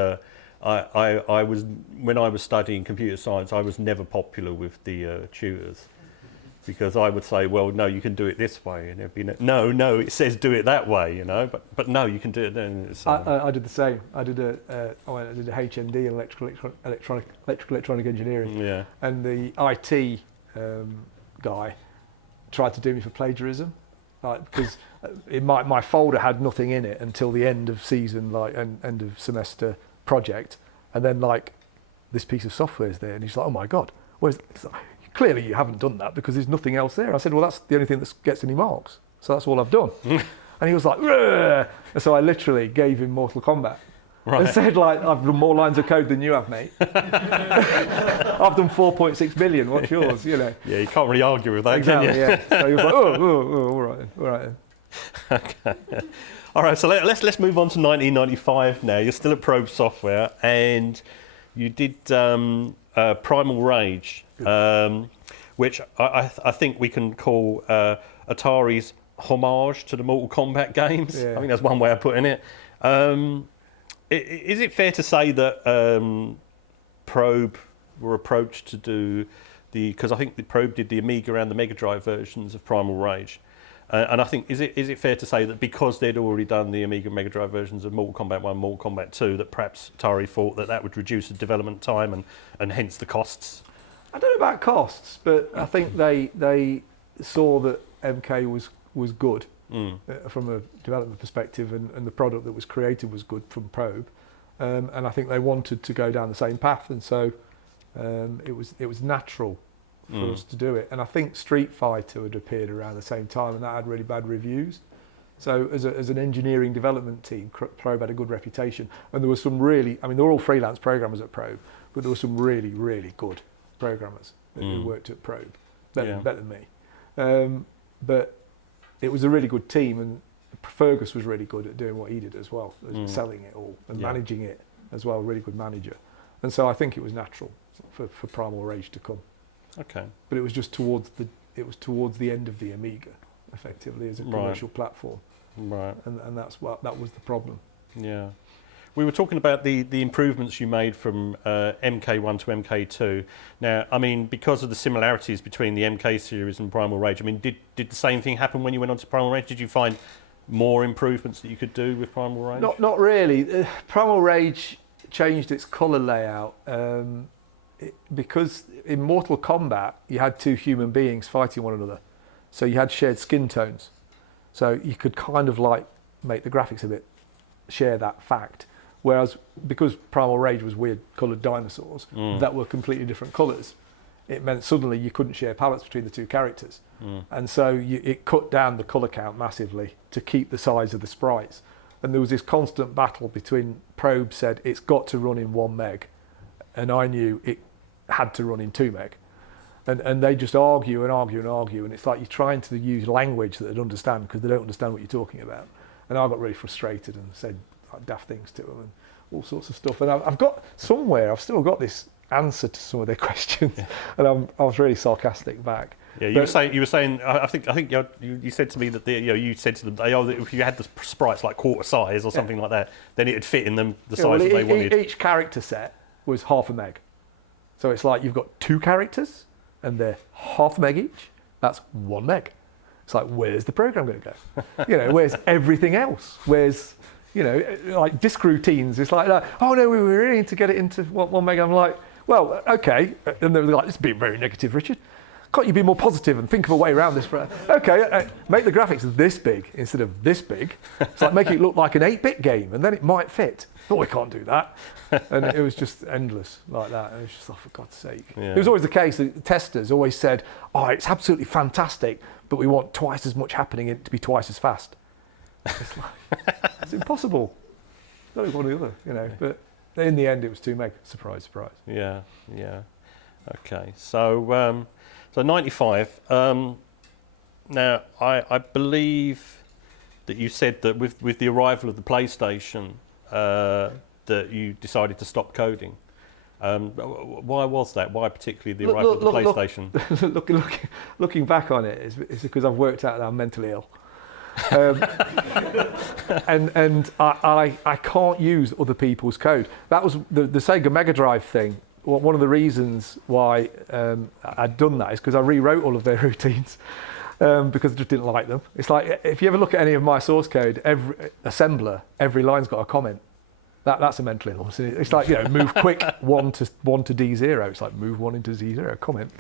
I was, when I was studying computer science, I was never popular with the tutors, because I would say, well, no, you can do it this way, and it'd be no, it says do it that way, but no, you can do it then. I did the same. I did a HND in electronic engineering, and the IT guy tried to do me for plagiarism, because my folder had nothing in it until the end of season, end of semester project, and then this piece of software is there, and he's like, oh my god, clearly you haven't done that because there's nothing else there. I said, well, that's the only thing that gets any marks, so that's all I've done. And he was like, Rrr! And so I literally gave him Mortal Kombat. Right. And said, I've done more lines of code than you have, mate. I've done 4.6 million, what's yours, Yeah, you can't really argue with that, exactly, can you? Yeah. So he was like, all right then. Okay. All right, so let's move on to 1995 now. You're still at Probe Software, and you did Primal Rage, which I think we can call Atari's homage to the Mortal Kombat games. Yeah. I think that's one way of putting it. Is it fair to say that Probe were approached to do because I think the Probe did the Amiga and the Mega Drive versions of Primal Rage. And I think, is it fair to say that because they'd already done the Amiga Mega Drive versions of Mortal Kombat 1, Mortal Kombat 2, that perhaps Atari thought that would reduce the development time and hence the costs? I don't know about costs, but I think they saw that MK was good from a development perspective, and the product that was created was good from Probe, and I think they wanted to go down the same path, and so it was natural for us to do it. And I think Street Fighter had appeared around the same time, and that had really bad reviews. So as an engineering development team, Probe had a good reputation, and there was some really, I mean, they were all freelance programmers at Probe, but there were some really, really good programmers who worked at Probe, better than me. But it was a really good team, and Fergus was really good at doing what he did as well, selling it all and managing it as well, really good manager. And so I think it was natural for Primal Rage to come. Okay. But it was just towards the end of the Amiga, effectively, as a commercial platform. Right. And that was the problem. Yeah. We were talking about the improvements you made from MK1 to MK2. Now, I mean, because of the similarities between the MK series and Primal Rage, I mean, did the same thing happen when you went on to Primal Rage? Did you find more improvements that you could do with Primal Rage? Not really. Primal Rage changed its colour layout because in Mortal Kombat you had two human beings fighting one another, so you had shared skin tones, so you could kind of like make the graphics a bit share that fact. Whereas because Primal Rage was weird coloured dinosaurs that were completely different colours, it meant suddenly you couldn't share palettes between the two characters, and so it cut down the colour count massively to keep the size of the sprites. And there was this constant battle between Probe said it's got to run in 1 meg, and I knew it had to run in 2 meg. And they just argue and argue and argue, and it's like you're trying to use language that they'd understand because they don't understand what you're talking about. And I got really frustrated and said like daft things to them and all sorts of stuff. And I've still got this answer to some of their questions, and I was really sarcastic back. Yeah, you were saying. I think you said to me that you said to them, that if you had the sprites like quarter size or something like that, then it'd fit in them the size that they wanted. Each character set was half a meg, so it's like you've got 2 characters and they're half a meg each. That's 1 meg. It's like, where's the program going to go? Where's everything else? Where's like disk routines? It's like, oh no, we were really need to get it into 1 meg. I'm like, well, okay. And they're like, this is being very negative, Richard. Can't you be more positive and think of a way around this? Okay, make the graphics this big instead of this big. It's like making it look like an 8-bit game, and then it might fit. No, we can't do that. And it was just endless like that. And it was just like, for God's sake. Yeah. It was always the case that the testers always said, oh, it's absolutely fantastic, but we want twice as much happening in it to be twice as fast. It's like, it's impossible. It's not one or the other, But in the end, it was 2 meg. Surprise, surprise. Yeah. Okay, so 95. Now, I believe that you said that with the arrival of the PlayStation, that you decided to stop coding. Why was that? Why particularly the arrival of the PlayStation? Looking back on it, it's because I've worked out that I'm mentally ill. And I can't use other people's code. That was the Sega Mega Drive thing. One of the reasons why I'd done that is because I rewrote all of their routines because I just didn't like them. It's like, if you ever look at any of my source code, every assembler, every line's got a comment. That's a mental illness. It's like, move quick 1 to D0. It's like move 1 into D0, comment.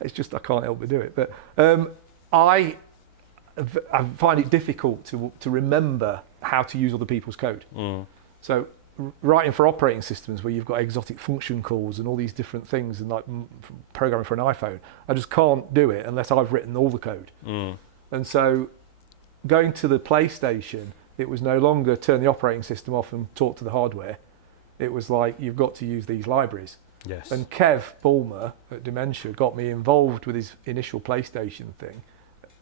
It's just, I can't help but do it. But I find it difficult to remember how to use other people's code. So writing for operating systems where you've got exotic function calls and all these different things and like programming for an iPhone, I just can't do it unless I've written all the code. And so going to the PlayStation, it was no longer turn the operating system off and talk to the hardware. It was like, you've got to use these libraries. Yes. And Kev Bulmer at Dementia got me involved with his initial PlayStation thing,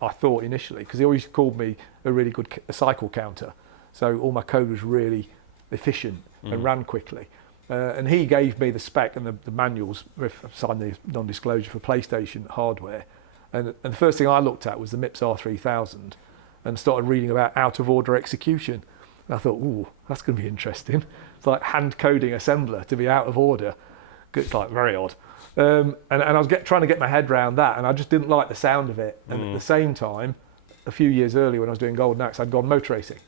I thought initially, because he always called me a really good cycle counter. So all my code was really efficient and ran quickly. And he gave me the spec and the manuals, signed the non-disclosure for PlayStation hardware. And the first thing I looked at was the MIPS R3000 and started reading about out-of-order execution. And I thought, ooh, that's going to be interesting. It's like hand-coding assembler to be out of order. It's like very odd. And I was trying to get my head around that, and I just didn't like the sound of it. And at the same time, a few years earlier when I was doing Golden Axe, I'd gone motor racing,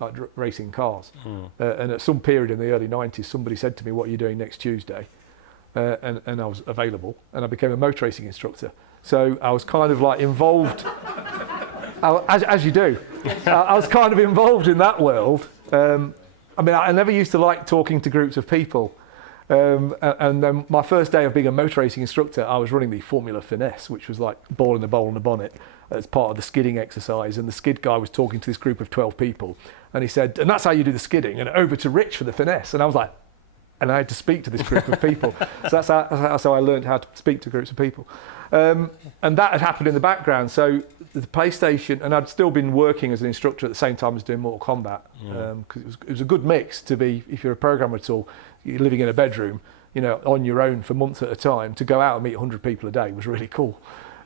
like racing cars. And at some period in the early 90s, somebody said to me, what are you doing next Tuesday? And I was available, and I became a motor racing instructor. So I was kind of like involved, as you do. I was kind of involved in that world. I mean, I never used to like talking to groups of people. And then my first day of being a motor racing instructor, I was running the Formula Finesse, which was like ball in the bowl and the bonnet as part of the skidding exercise. And the skid guy was talking to this group of 12 people. And he said, and that's how you do the skidding. And over to Rich for the finesse. And I was like, and I had to speak to this group of people. So that's how I learned how to speak to groups of people. And that had happened in the background. So the PlayStation, and I'd still been working as an instructor at the same time as doing Mortal Kombat. Because it was a good mix to be, if you're a programmer at all, you're living in a bedroom, you know, on your own for months at a time, to go out and meet 100 people a day was really cool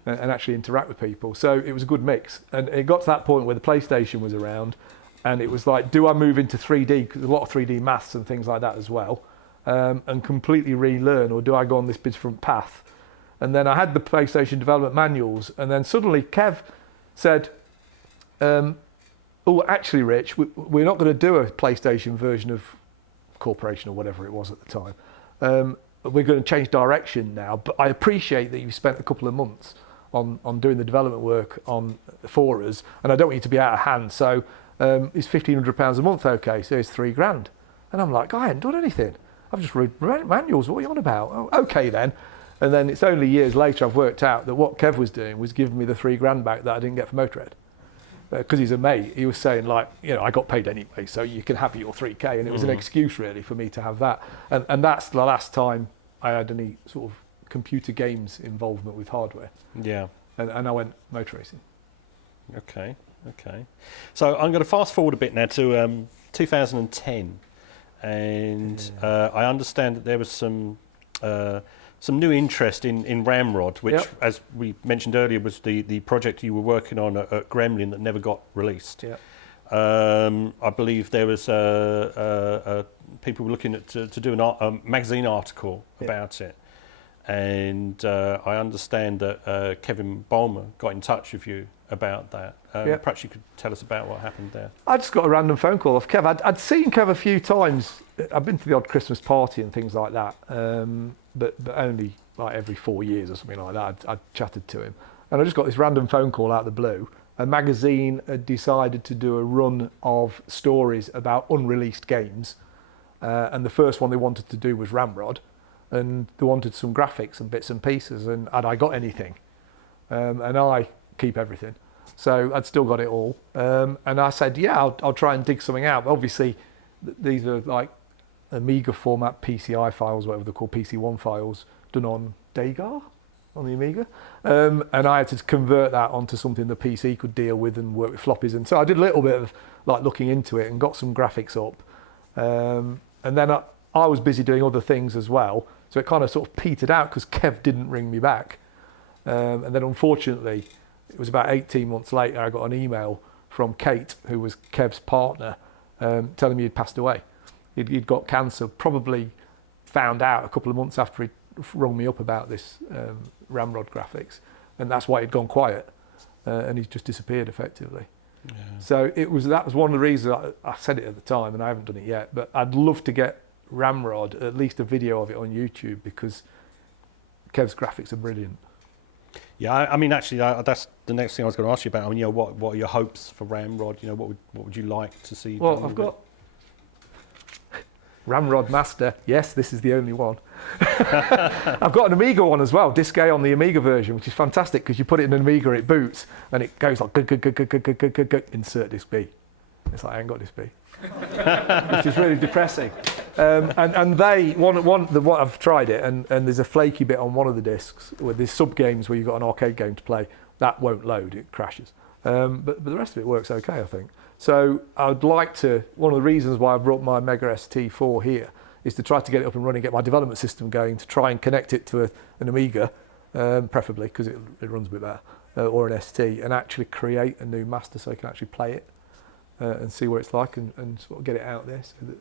and actually interact with people. So it was a good mix. And it got to that point where the PlayStation was around, and it was like, do I move into 3D? Because there's a lot of 3D maths and things like that as well, and completely relearn, or do I go on this different path? And then I had the PlayStation development manuals, and then suddenly Kev said, oh, actually, Rich, we're not going to do a PlayStation version of Corporation or whatever it was at the time. We're going to change direction now, but I appreciate that you've spent a couple of months on doing the development work for us, and I don't want you to be out of hand, so is £1,500 a month okay? So it's £3,000. And I'm like, I hadn't done anything. I've just read manuals, what are you on about? Oh, okay then. And then it's only years later I've worked out that what Kev was doing was giving me the £3,000 back that I didn't get from Motorhead. Because he's a mate, he was saying like, you know, I got paid anyway, so you can have your 3K, and it was an excuse really for me to have that. And that's the last time I had any sort of computer games involvement with hardware. Yeah. And I went motor racing. Okay. So I'm going to fast forward a bit now to 2010, and I understand that there was some new interest in Ramrod, which, as we mentioned earlier, was the project you were working on at Gremlin that never got released. Yep. I believe there was people were looking at to do a magazine article about it, and I understand that Kevin Bulmer got in touch with you about that. Perhaps you could tell us about what happened there. I just got a random phone call off Kev. I'd seen Kev a few times. I've been to the odd Christmas party and things like that, but only like every 4 years or something like that. I'd chatted to him, and I just got this random phone call out of the blue. A magazine had decided to do a run of stories about unreleased games, and the first one they wanted to do was Ramrod, and they wanted some graphics and bits and pieces, and had I got anything? And I keep everything. So I'd still got it all. And I said, yeah, I'll try and dig something out. But obviously, these are like Amiga format PCI files, whatever they're called, PC1 files, done on Degar, on the Amiga. And I had to convert that onto something the PC could deal with and work with floppies. And so I did a little bit of like looking into it and got some graphics up. And then I was busy doing other things as well. So it kind of sort of petered out because Kev didn't ring me back. And then unfortunately, it was about 18 months later, I got an email from Kate, who was Kev's partner, telling me he'd passed away. He'd got cancer, probably found out a couple of months after he'd rung me up about this Ramrod graphics, and that's why he'd gone quiet, and he's just disappeared effectively. Yeah. So that was one of the reasons I said it at the time, and I haven't done it yet, but I'd love to get Ramrod, at least a video of it on YouTube, because Kev's graphics are brilliant. Yeah, I mean, actually, that's the next thing I was going to ask you about. I mean, you know, what are your hopes for Ramrod? You know, what would you like to see? Well, I've got Ramrod Master. Yes, this is the only one. I've got an Amiga one as well, Disc A on the Amiga version, which is fantastic because you put it in an Amiga, it boots, and it goes like insert Disc B. It's like I ain't got Disc B, which is really depressing. And what I've tried it, and there's a flaky bit on one of the discs where there's sub games where you've got an arcade game to play. That won't load; it crashes. But the rest of it works okay, I think. So I'd like to. One of the reasons why I brought my Mega ST4 here is to try to get it up and running, get my development system going, to try and connect it to an Amiga, preferably because it runs a bit better, or an ST, and actually create a new master so I can actually play it and see what it's like and sort of get it out there so that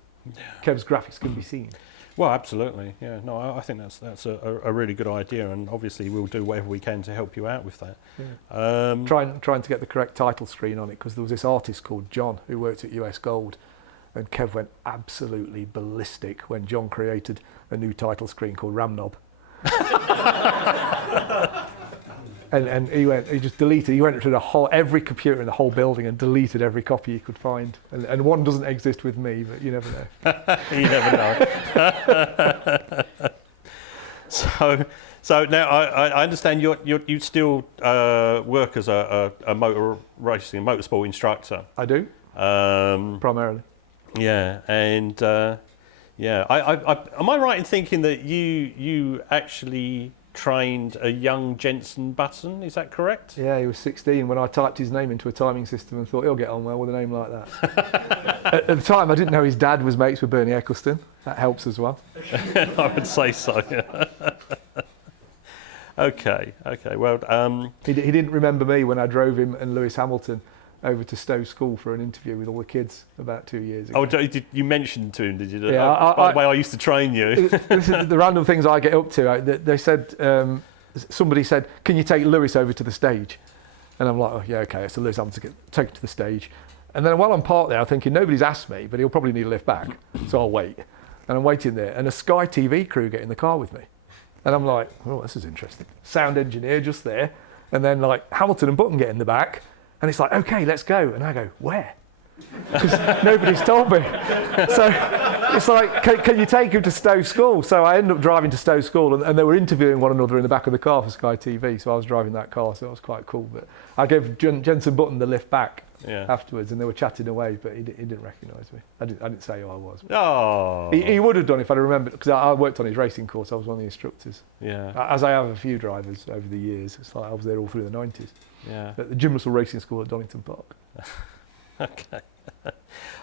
Kev's graphics can be seen. Well, absolutely. Yeah. No, I think that's a really good idea, and obviously we'll do whatever we can to help you out with that. Yeah. Trying to get the correct title screen on it, because there was this artist called John who worked at US Gold, and Kev went absolutely ballistic when John created a new title screen called Ramrod. And he just deleted. He went through every computer in the whole building and deleted every copy he could find. And one doesn't exist with me, but you never know. You never know. So now I understand you still work as a motor racing, motorsport instructor. I do. Primarily. Yeah, and am I right in thinking that you actually trained a young Jensen Button? Is that correct? Yeah, he was 16 when I typed his name into a timing system and thought he'll get on well with a name like that. At the time, I didn't know his dad was mates with Bernie Eccleston. That helps as well. I would say so. Okay. Well, he didn't remember me when I drove him and Lewis Hamilton over to Stowe School for an interview with all the kids about 2 years ago. Oh, you mentioned to him, did you? Yeah, by the way, I used to train you. This is the random things I get up to. They said, somebody said, can you take Lewis over to the stage? And I'm like, oh, yeah, okay. So Lewis Hamilton to take him to the stage. And then while I'm parked there, I'm thinking, nobody's asked me, but he'll probably need a lift back. So I'll wait. And I'm waiting there. And a Sky TV crew get in the car with me. And I'm like, oh, this is interesting. Sound engineer just there. And then like Hamilton and Button get in the back. And it's like, okay, let's go. And I go, where? Because nobody's told me. So it's like, can you take him to Stowe School? So I ended up driving to Stowe School, and they were interviewing one another in the back of the car for Sky TV. So I was driving that car, so it was quite cool. But I gave Jensen Button the lift back afterwards, and they were chatting away, but he didn't recognise me. I didn't say who I was. Oh. He would have done if I'd remembered, because I worked on his racing course. I was one of the instructors. Yeah. As I have a few drivers over the years. It's like I was there all through the 90s. Yeah. At the Jim Russell Racing School at Donington Park. Okay.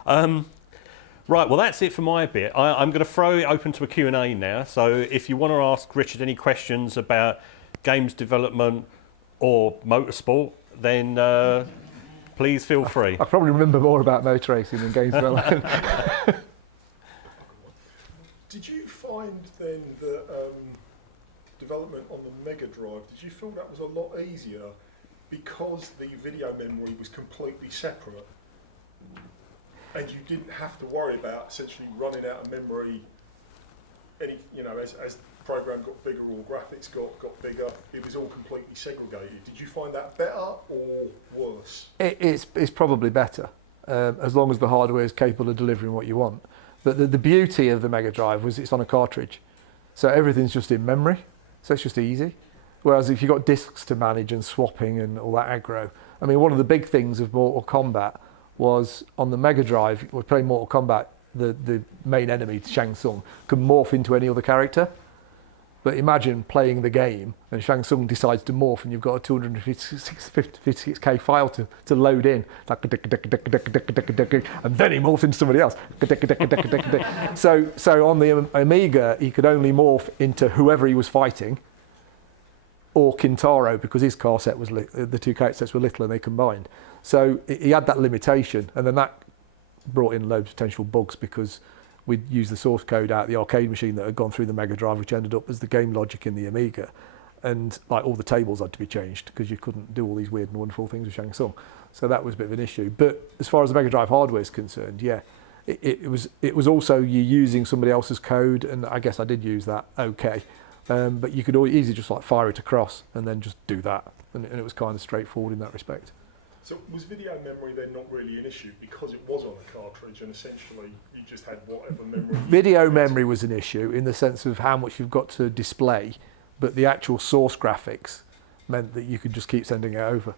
Right, well that's it for my bit. I'm going to throw it open to a Q&A now. So if you want to ask Richard any questions about games development or motorsport, then please feel free. I probably remember more about motor racing than games development. Did you find then that development on the Mega Drive, did you feel that was a lot easier because the video memory was completely separate and you didn't have to worry about essentially running out of memory as the program got bigger or graphics got bigger, it was all completely segregated. Did you find that better or worse? It's probably better, as long as the hardware is capable of delivering what you want. But the beauty of the Mega Drive was it's on a cartridge, so everything's just in memory, so it's just easy. Whereas if you've got discs to manage and swapping and all that aggro, I mean, one of the big things of Mortal Kombat was on the Mega Drive, we're playing Mortal Kombat, the main enemy, Shang Tsung, could morph into any other character. But imagine playing the game and Shang Tsung decides to morph and you've got a 256K file to load in. Like, and then he morphs into somebody else. So on the Amiga, he could only morph into whoever he was fighting, or Kintaro, because his car set was the two character sets were little and they combined. So he had that limitation, and then that brought in loads of potential bugs because we'd used the source code out of the arcade machine that had gone through the Mega Drive, which ended up as the game logic in the Amiga. And like all the tables had to be changed because you couldn't do all these weird and wonderful things with Shang Tsung. So that was a bit of an issue. But as far as the Mega Drive hardware is concerned, yeah, it was also you using somebody else's code, and I guess I did use that okay. But you could easily just like fire it across and then just do that. And it was kind of straightforward in that respect. So was video memory then not really an issue because it was on a cartridge and essentially you just had whatever memory? Video memory was an issue in the sense of how much you've got to display, but the actual source graphics meant that you could just keep sending it over.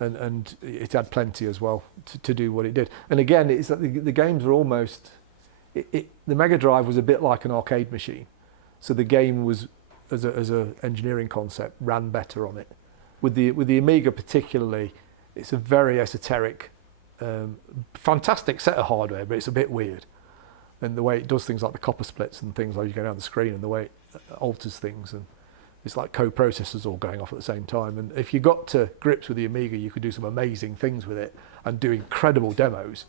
Right. And it had plenty as well to do what it did. And again, it's like the games are almost... the Mega Drive was a bit like an arcade machine. So the game was, as a engineering concept, ran better on it. With the Amiga particularly, it's a very esoteric, fantastic set of hardware, but it's a bit weird. And the way it does things like the copper splits and things like you go down the screen and the way it alters things, and it's like co-processors all going off at the same time. And if you got to grips with the Amiga, you could do some amazing things with it and do incredible demos.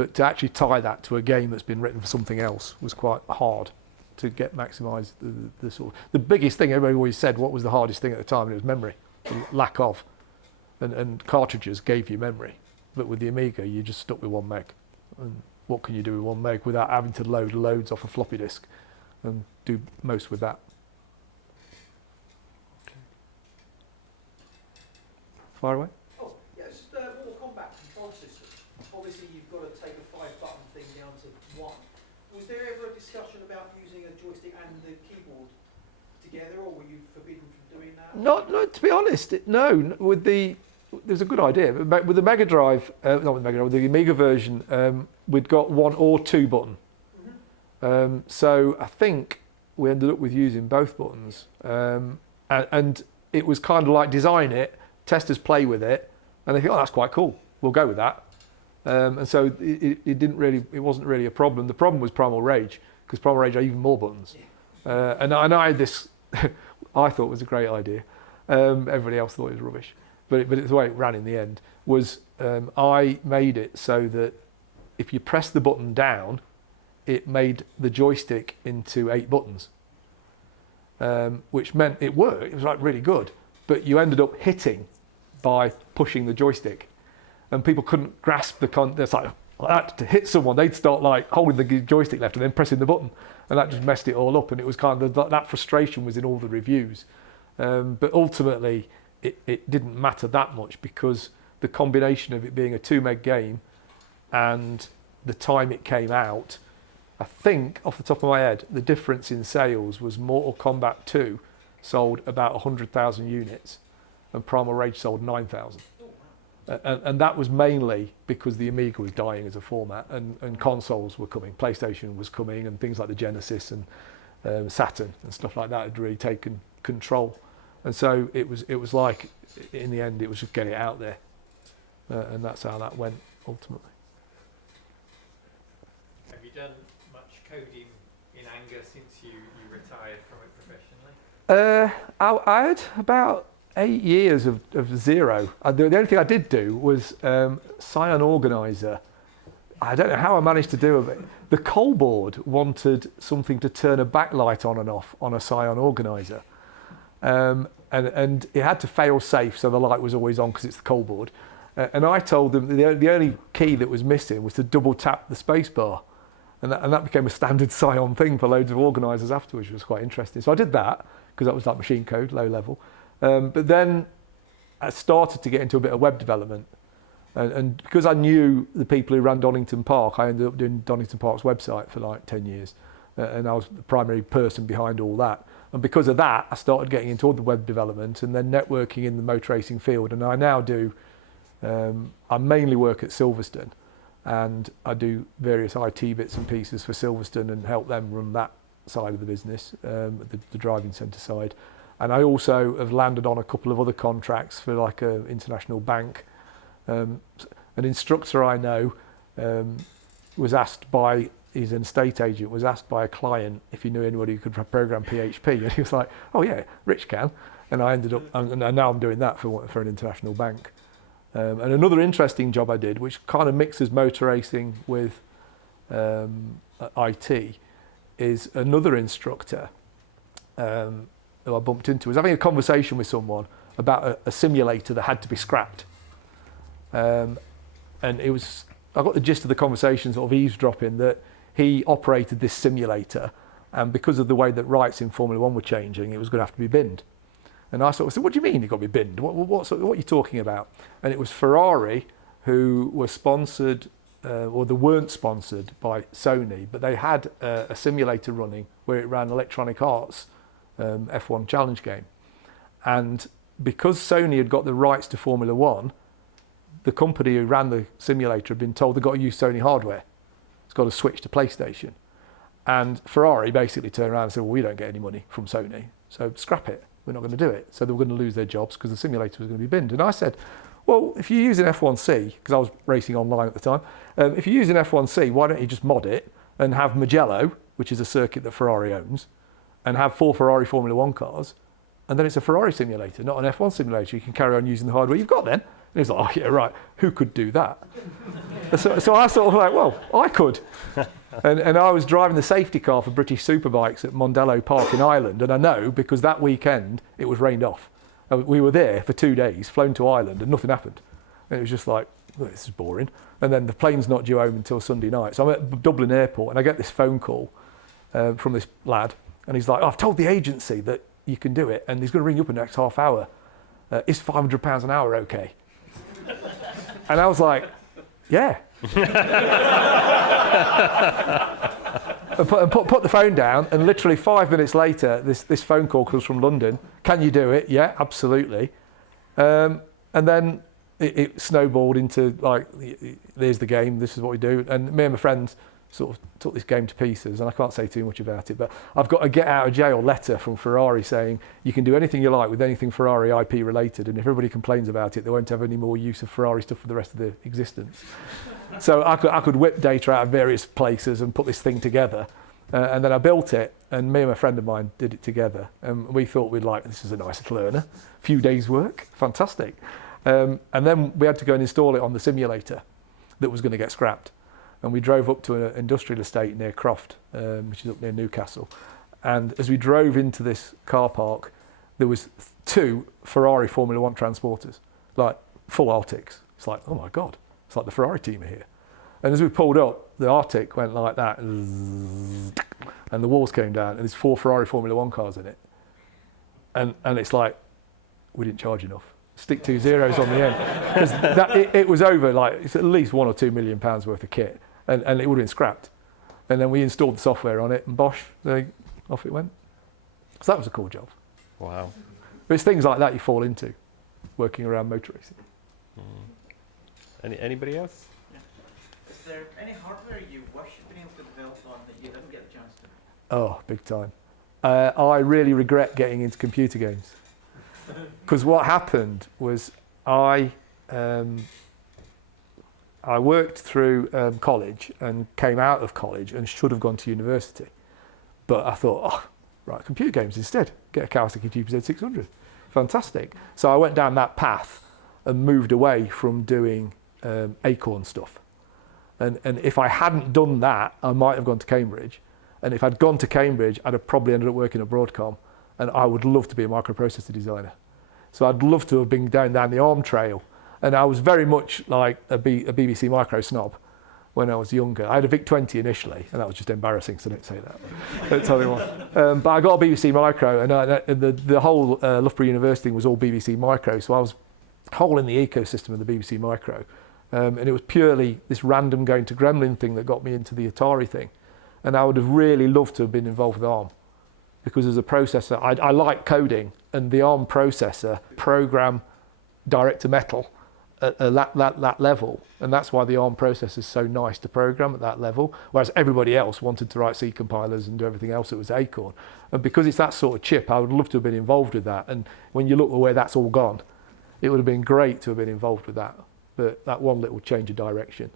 But to actually tie that to a game that's been written for something else was quite hard to get maximise the sort of... The biggest thing, everybody always said, what was the hardest thing at the time? And it was memory, the lack of. And cartridges gave you memory. But with the Amiga, you just stuck with 1 meg. And what can you do with 1 meg without having to load loads off a floppy disk and do most with that? Fire away. Oh, yeah, it's just Mortal Kombat control system. Obviously, you've got to take a 5-button thing down to 1. Was there ever a discussion about using a joystick and the keyboard together, or were you forbidden from doing that? Not to be honest, no. There's a good idea. But with the Mega Drive, not with the Mega Drive, with the Amiga version, we'd got 1 or 2 button. So I think we ended up with using both buttons. And it was kind of like design it, testers play with it, and they think, oh, that's quite cool. We'll go with that. And so it wasn't really a problem. The problem was Primal Rage, because Primal Rage had even more buttons. And I had this, I thought was a great idea. Everybody else thought it was rubbish. But the way it ran in the end was I made it so that if you press the button down, it made the joystick into 8 buttons, which meant it worked. It was like really good, but you ended up hitting by pushing the joystick, and people couldn't grasp the It's like that to hit someone, they'd start like holding the joystick left and then pressing the button, and that just messed it all up. And it was kind of that frustration was in all the reviews, but ultimately. It didn't matter that much because the combination of it being a 2 meg game and the time it came out, I think off the top of my head, the difference in sales was Mortal Kombat 2 sold about 100,000 units and Primal Rage sold 9,000. And that was mainly because the Amiga was dying as a format and consoles were coming. PlayStation was coming and things like the Genesis and Saturn and stuff like that had really taken control. And so it was like, in the end, it was just get it out there. And that's how that went, ultimately. Have you done much coding in anger since you retired from it professionally? I had about 8 years of zero. The only thing I did do was Scion Organizer. I don't know how I managed to do it. The coal board wanted something to turn a backlight on and off on a Scion Organizer. And it had to fail safe, so the light was always on because it's the coal board. And I told them the only key that was missing was to double tap the space bar. And that became a standard Scion thing for loads of organisers afterwards, which was quite interesting. So I did that, because that was like machine code, low level. But then I started to get into a bit of web development. And because I knew the people who ran Donington Park, I ended up doing Donington Park's website for like 10 years. And I was the primary person behind all that. And because of that, I started getting into all the web development and then networking in the motor racing field. And I now do, I mainly work at Silverstone, and I do various IT bits and pieces for Silverstone and help them run that side of the business, the driving centre side. And I also have landed on a couple of other contracts for like an international bank. An instructor I know was asked by, he's an estate agent, was asked by a client if he knew anybody who could program PHP, and he was like, oh yeah, Rich can. And I ended up, and now I'm doing that for an international bank. And another interesting job I did, which kind of mixes motor racing with IT, is another instructor who I bumped into was having a conversation with someone about a simulator that had to be scrapped. And it was, I got the gist of the conversation, sort of eavesdropping, that he operated this simulator, and because of the way that rights in Formula One were changing, it was going to have to be binned. And I sort of said, what do you mean you've got to be binned? What are you talking about? And it was Ferrari who were sponsored, or they weren't sponsored by Sony, but they had a simulator running where it ran Electronic Arts F1 Challenge game. And because Sony had got the rights to Formula One, the company who ran the simulator had been told they've got to use Sony hardware. It's got to switch to PlayStation. And Ferrari basically turned around and said, well, we don't get any money from Sony, so scrap it. We're not going to do it. So they were going to lose their jobs because the simulator was going to be binned. And I said, well, if you're using F1C, because I was racing online at the time, if you're using F1C, why don't you just mod it and have Mugello, which is a circuit that Ferrari owns, and have 4 Ferrari Formula One cars, and then it's a Ferrari simulator, not an F1 simulator. You can carry on using the hardware you've got then. And he's like, oh yeah, right, who could do that? So I sort of like, well, I could. And I was driving the safety car for British Superbikes at Mondello Park in Ireland, and I know because that weekend it was rained off. We were there for 2 days, flown to Ireland, and nothing happened. And it was just like, well, this is boring. And then the plane's not due home until Sunday night. So I'm at Dublin Airport, and I get this phone call from this lad, and he's like, oh, I've told the agency that you can do it, and he's going to ring you up in the next half hour. Is £500 an hour okay? And I was like, yeah. and put the phone down, and literally 5 minutes later, this phone call comes from London. Can you do it? Yeah, absolutely. And then it snowballed into like, there's the game, this is what we do. And me and my friends sort of took this game to pieces, and I can't say too much about it, but I've got a get out of jail letter from Ferrari saying you can do anything you like with anything Ferrari IP related, and if everybody complains about it, they won't have any more use of Ferrari stuff for the rest of their existence. So I could whip data out of various places and put this thing together, and then I built it, and me and a friend of mine did it together, and we thought we'd like, this is a nice little earner, a few days work, fantastic. And then we had to go and install it on the simulator that was going to get scrapped. And we drove up to an industrial estate near Croft, which is up near Newcastle. And as we drove into this car park, there was 2 Ferrari Formula 1 transporters, like full Arctics. It's like, oh my God, it's like the Ferrari team are here. And as we pulled up, the Arctic went like that, and the walls came down, and there's 4 Ferrari Formula 1 cars in it. And it's like, we didn't charge enough. Stick 2 zeros on the end. Because it was over, like, it's at least £1 or £2 million worth of kit. And it would have been scrapped. And then we installed the software on it, and bosh, off it went. So that was a cool job. Wow. But it's things like that you fall into, working around motor racing. Anybody else? Yeah. Is there any hardware you wish you'd been able to develop on that you didn't get the chance to? Oh, big time. I really regret getting into computer games. Because what happened was I worked through college and came out of college and should have gone to university. But I thought, oh, right, computer games instead. Get a Kawasaki GPZ 600. Fantastic. So I went down that path and moved away from doing Acorn stuff. And if I hadn't done that, I might have gone to Cambridge. And if I'd gone to Cambridge, I'd have probably ended up working at Broadcom. And I would love to be a microprocessor designer. So I'd love to have been down the ARM trail. And I was very much like a BBC Micro snob when I was younger. I had a VIC-20 initially, and that was just embarrassing, so don't say that. Don't tell anyone. But I got a BBC Micro, and the whole Loughborough University thing was all BBC Micro, so I was whole in the ecosystem of the BBC Micro. And it was purely this random going to Gremlin thing that got me into the Atari thing. And I would have really loved to have been involved with ARM, because as a processor, I like coding, and the ARM processor program direct to metal at that level, and that's why the ARM processor is so nice to program at that level, whereas everybody else wanted to write C compilers and do everything else that was Acorn. And because it's that sort of chip, I would love to have been involved with that. And when you look at where that's all gone, it would have been great to have been involved with that. But that one little change of direction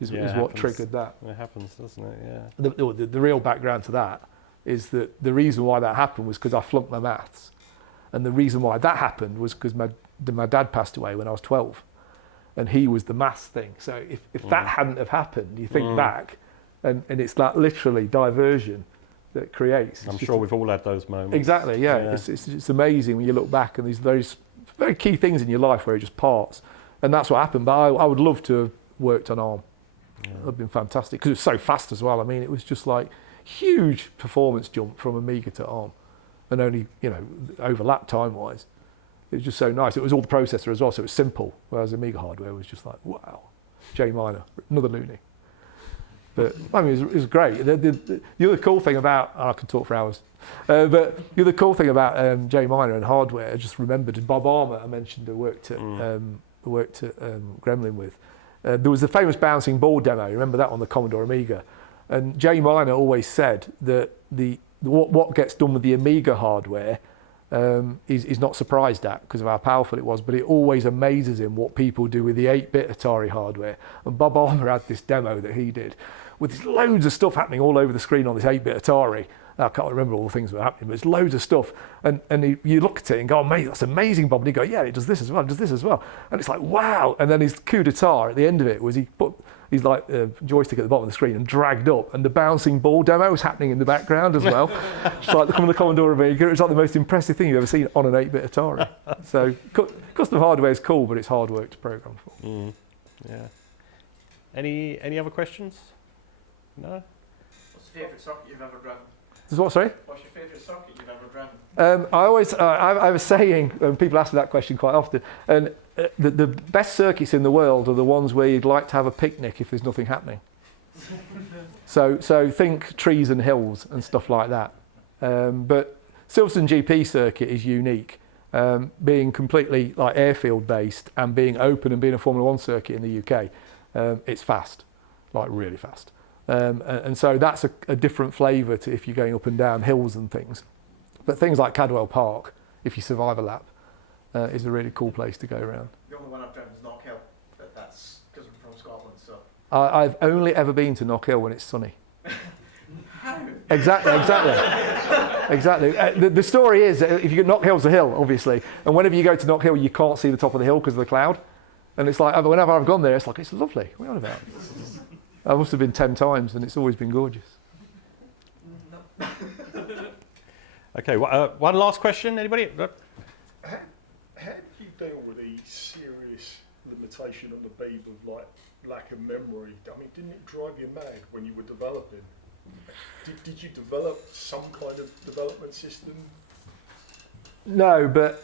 is what triggered that. It happens, doesn't it? Yeah. The real background to that is that the reason why that happened was because I flunked my maths. And the reason why that happened was because my dad passed away when I was 12, and he was the maths thing. So if that hadn't have happened, you think back, and it's that literally diversion that creates. I'm sure we've all had those moments. Exactly, yeah. It's amazing when you look back, and these very key things in your life where it just parts. And that's what happened. But I would love to have worked on ARM. Yeah. It would have been fantastic, because it was so fast as well. I mean, it was just like huge performance jump from Amiga to ARM, and only, overlap time-wise. It was just so nice. It was all the processor as well, so it was simple, whereas Amiga hardware was just like, wow, J minor, another loony. But I mean, it was great. The other cool thing about, I could talk for hours, but the other cool thing about J minor and hardware, I just remembered Bob Armour, I mentioned, I worked at Gremlin with. There was the famous bouncing ball demo, remember that on the Commodore Amiga? And J minor always said that what gets done with the Amiga hardware is not surprised at because of how powerful it was, but it always amazes him what people do with the 8-bit Atari hardware. And Bob Armour had this demo that he did with loads of stuff happening all over the screen on this 8-bit Atari. Now, I can't remember all the things that were happening, but it's loads of stuff. And you look at it and go, oh, mate, that's amazing, Bob. And you go, yeah, it does this as well, it does this as well. And it's like, wow. And then his coup d'etat at the end of it was he put his joystick at the bottom of the screen and dragged up, and the bouncing ball demo was happening in the background as well. It's like the Commodore Amiga. It was like the most impressive thing you've ever seen on an 8-bit Atari. So custom hardware is cool, but it's hard work to program for. Yeah. Any other questions? No? What's the favourite circuit you've ever driven? What, sorry? What's your favourite circuit you've ever driven? I have a saying, and people ask me that question quite often, and the best circuits in the world are the ones where you'd like to have a picnic if there's nothing happening. So think trees and hills and stuff like that. But Silverstone GP circuit is unique, being completely like airfield based and being open and being a Formula 1 circuit in the UK. It's fast, like really fast. And so that's a different flavour to if you're going up and down hills and things. But things like Cadwell Park, if you survive a lap, is a really cool place to go around. The only one I've driven is Knockhill, but that's because I'm from Scotland, so. I've only ever been to Knockhill when it's sunny. How? Exactly. The story is, if you get Knockhill's a hill, obviously, and whenever you go to Knockhill, you can't see the top of the hill because of the cloud. And it's like, whenever I've gone there, it's like, it's lovely. What are you on about? I must have been 10 times, and it's always been gorgeous. Okay, one last question, anybody? How do you deal with the serious limitation on the beam of like lack of memory? I mean, didn't it drive you mad when you were developing? Did you develop some kind of development system? No, but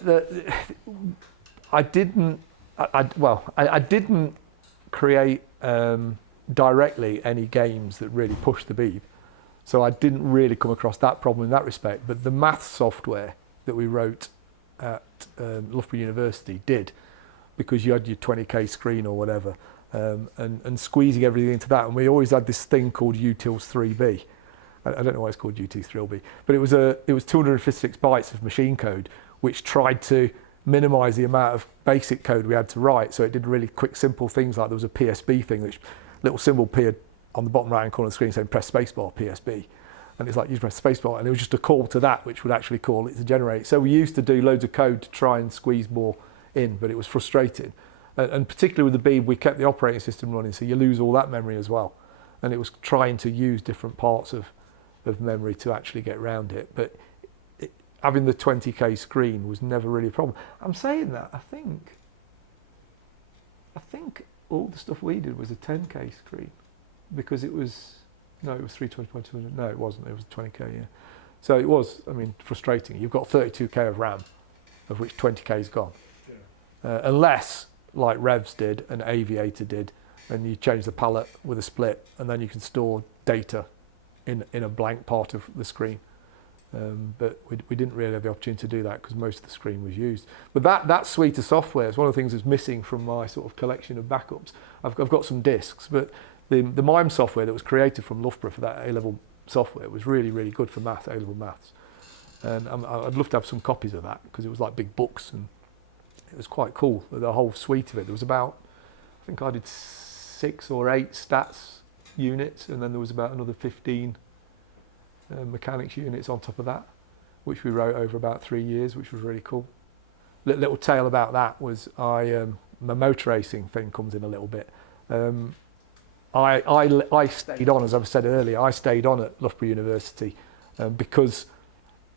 I didn't. I didn't create directly any games that really pushed the beam. So I didn't really come across that problem in that respect. But the math software that we wrote at Loughborough University did, because you had your 20k screen or whatever, and squeezing everything into that. And we always had this thing called utils 3B. I don't know why it's called utils 3B, but it was 256 bytes of machine code, which tried to minimise the amount of basic code we had to write. So it did really quick, simple things like there was a PSB thing, which little symbol appeared on the bottom right-hand corner of the screen saying press spacebar PSB. And it's like, you press spacebar, and it was just a call to that, which would actually call it to generate. So we used to do loads of code to try and squeeze more in, but it was frustrating. And particularly with the beam, we kept the operating system running, so you lose all that memory as well. And it was trying to use different parts of memory to actually get around it. But having the 20k screen was never really a problem. I'm saying that, I think all the stuff we did was a 10k screen, because it was 320 by 200. No, it wasn't. It was 20k, yeah. So it was, I mean, frustrating. You've got 32k of RAM, of which 20k is gone. Yeah. Unless, like Revs did and Aviator did, and you change the palette with a split, and then you can store data in a blank part of the screen. But we didn't really have the opportunity to do that because most of the screen was used. But that suite of software is one of the things that's missing from my sort of collection of backups. I've got some discs, but the MIME software that was created from Loughborough for that A-level software was really, really good for math, A-level maths. And I'd love to have some copies of that, because it was like big books, and it was quite cool, the whole suite of it. There was about, I think I did 6 or 8 stats units, and then there was about another 15 mechanics units on top of that, which we wrote over about 3 years, which was really cool. Little tale about that was my motor racing thing comes in a little bit. I stayed on, as I've said earlier, I stayed on at Loughborough University because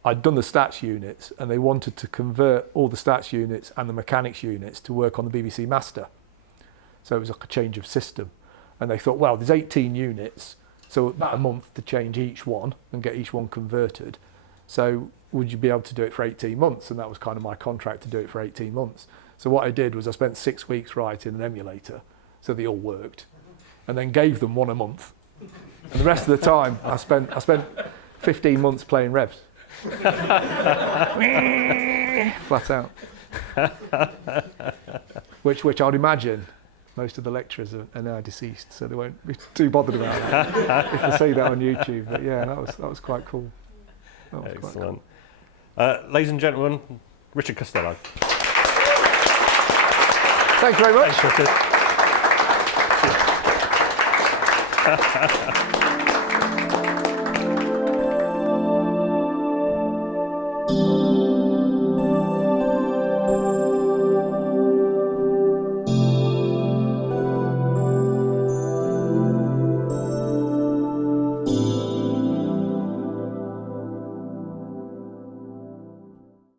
I'd done the stats units, and they wanted to convert all the stats units and the mechanics units to work on the BBC Master. So it was like a change of system. And they thought, well, there's 18 units, so about a month to change each one and get each one converted. So would you be able to do it for 18 months? And that was kind of my contract, to do it for 18 months. So what I did was I spent 6 weeks writing an emulator so they all worked, and then gave them one a month. And the rest of the time I spent 15 months playing Revs. Flat out. Which I'd imagine most of the lecturers are now deceased, so they won't be too bothered about that if they see that on YouTube. But yeah, that was quite cool. That was Excellent. Quite cool. Ladies and gentlemen, Richard Costello. Thanks very much. Thanks, Richard. Thank you.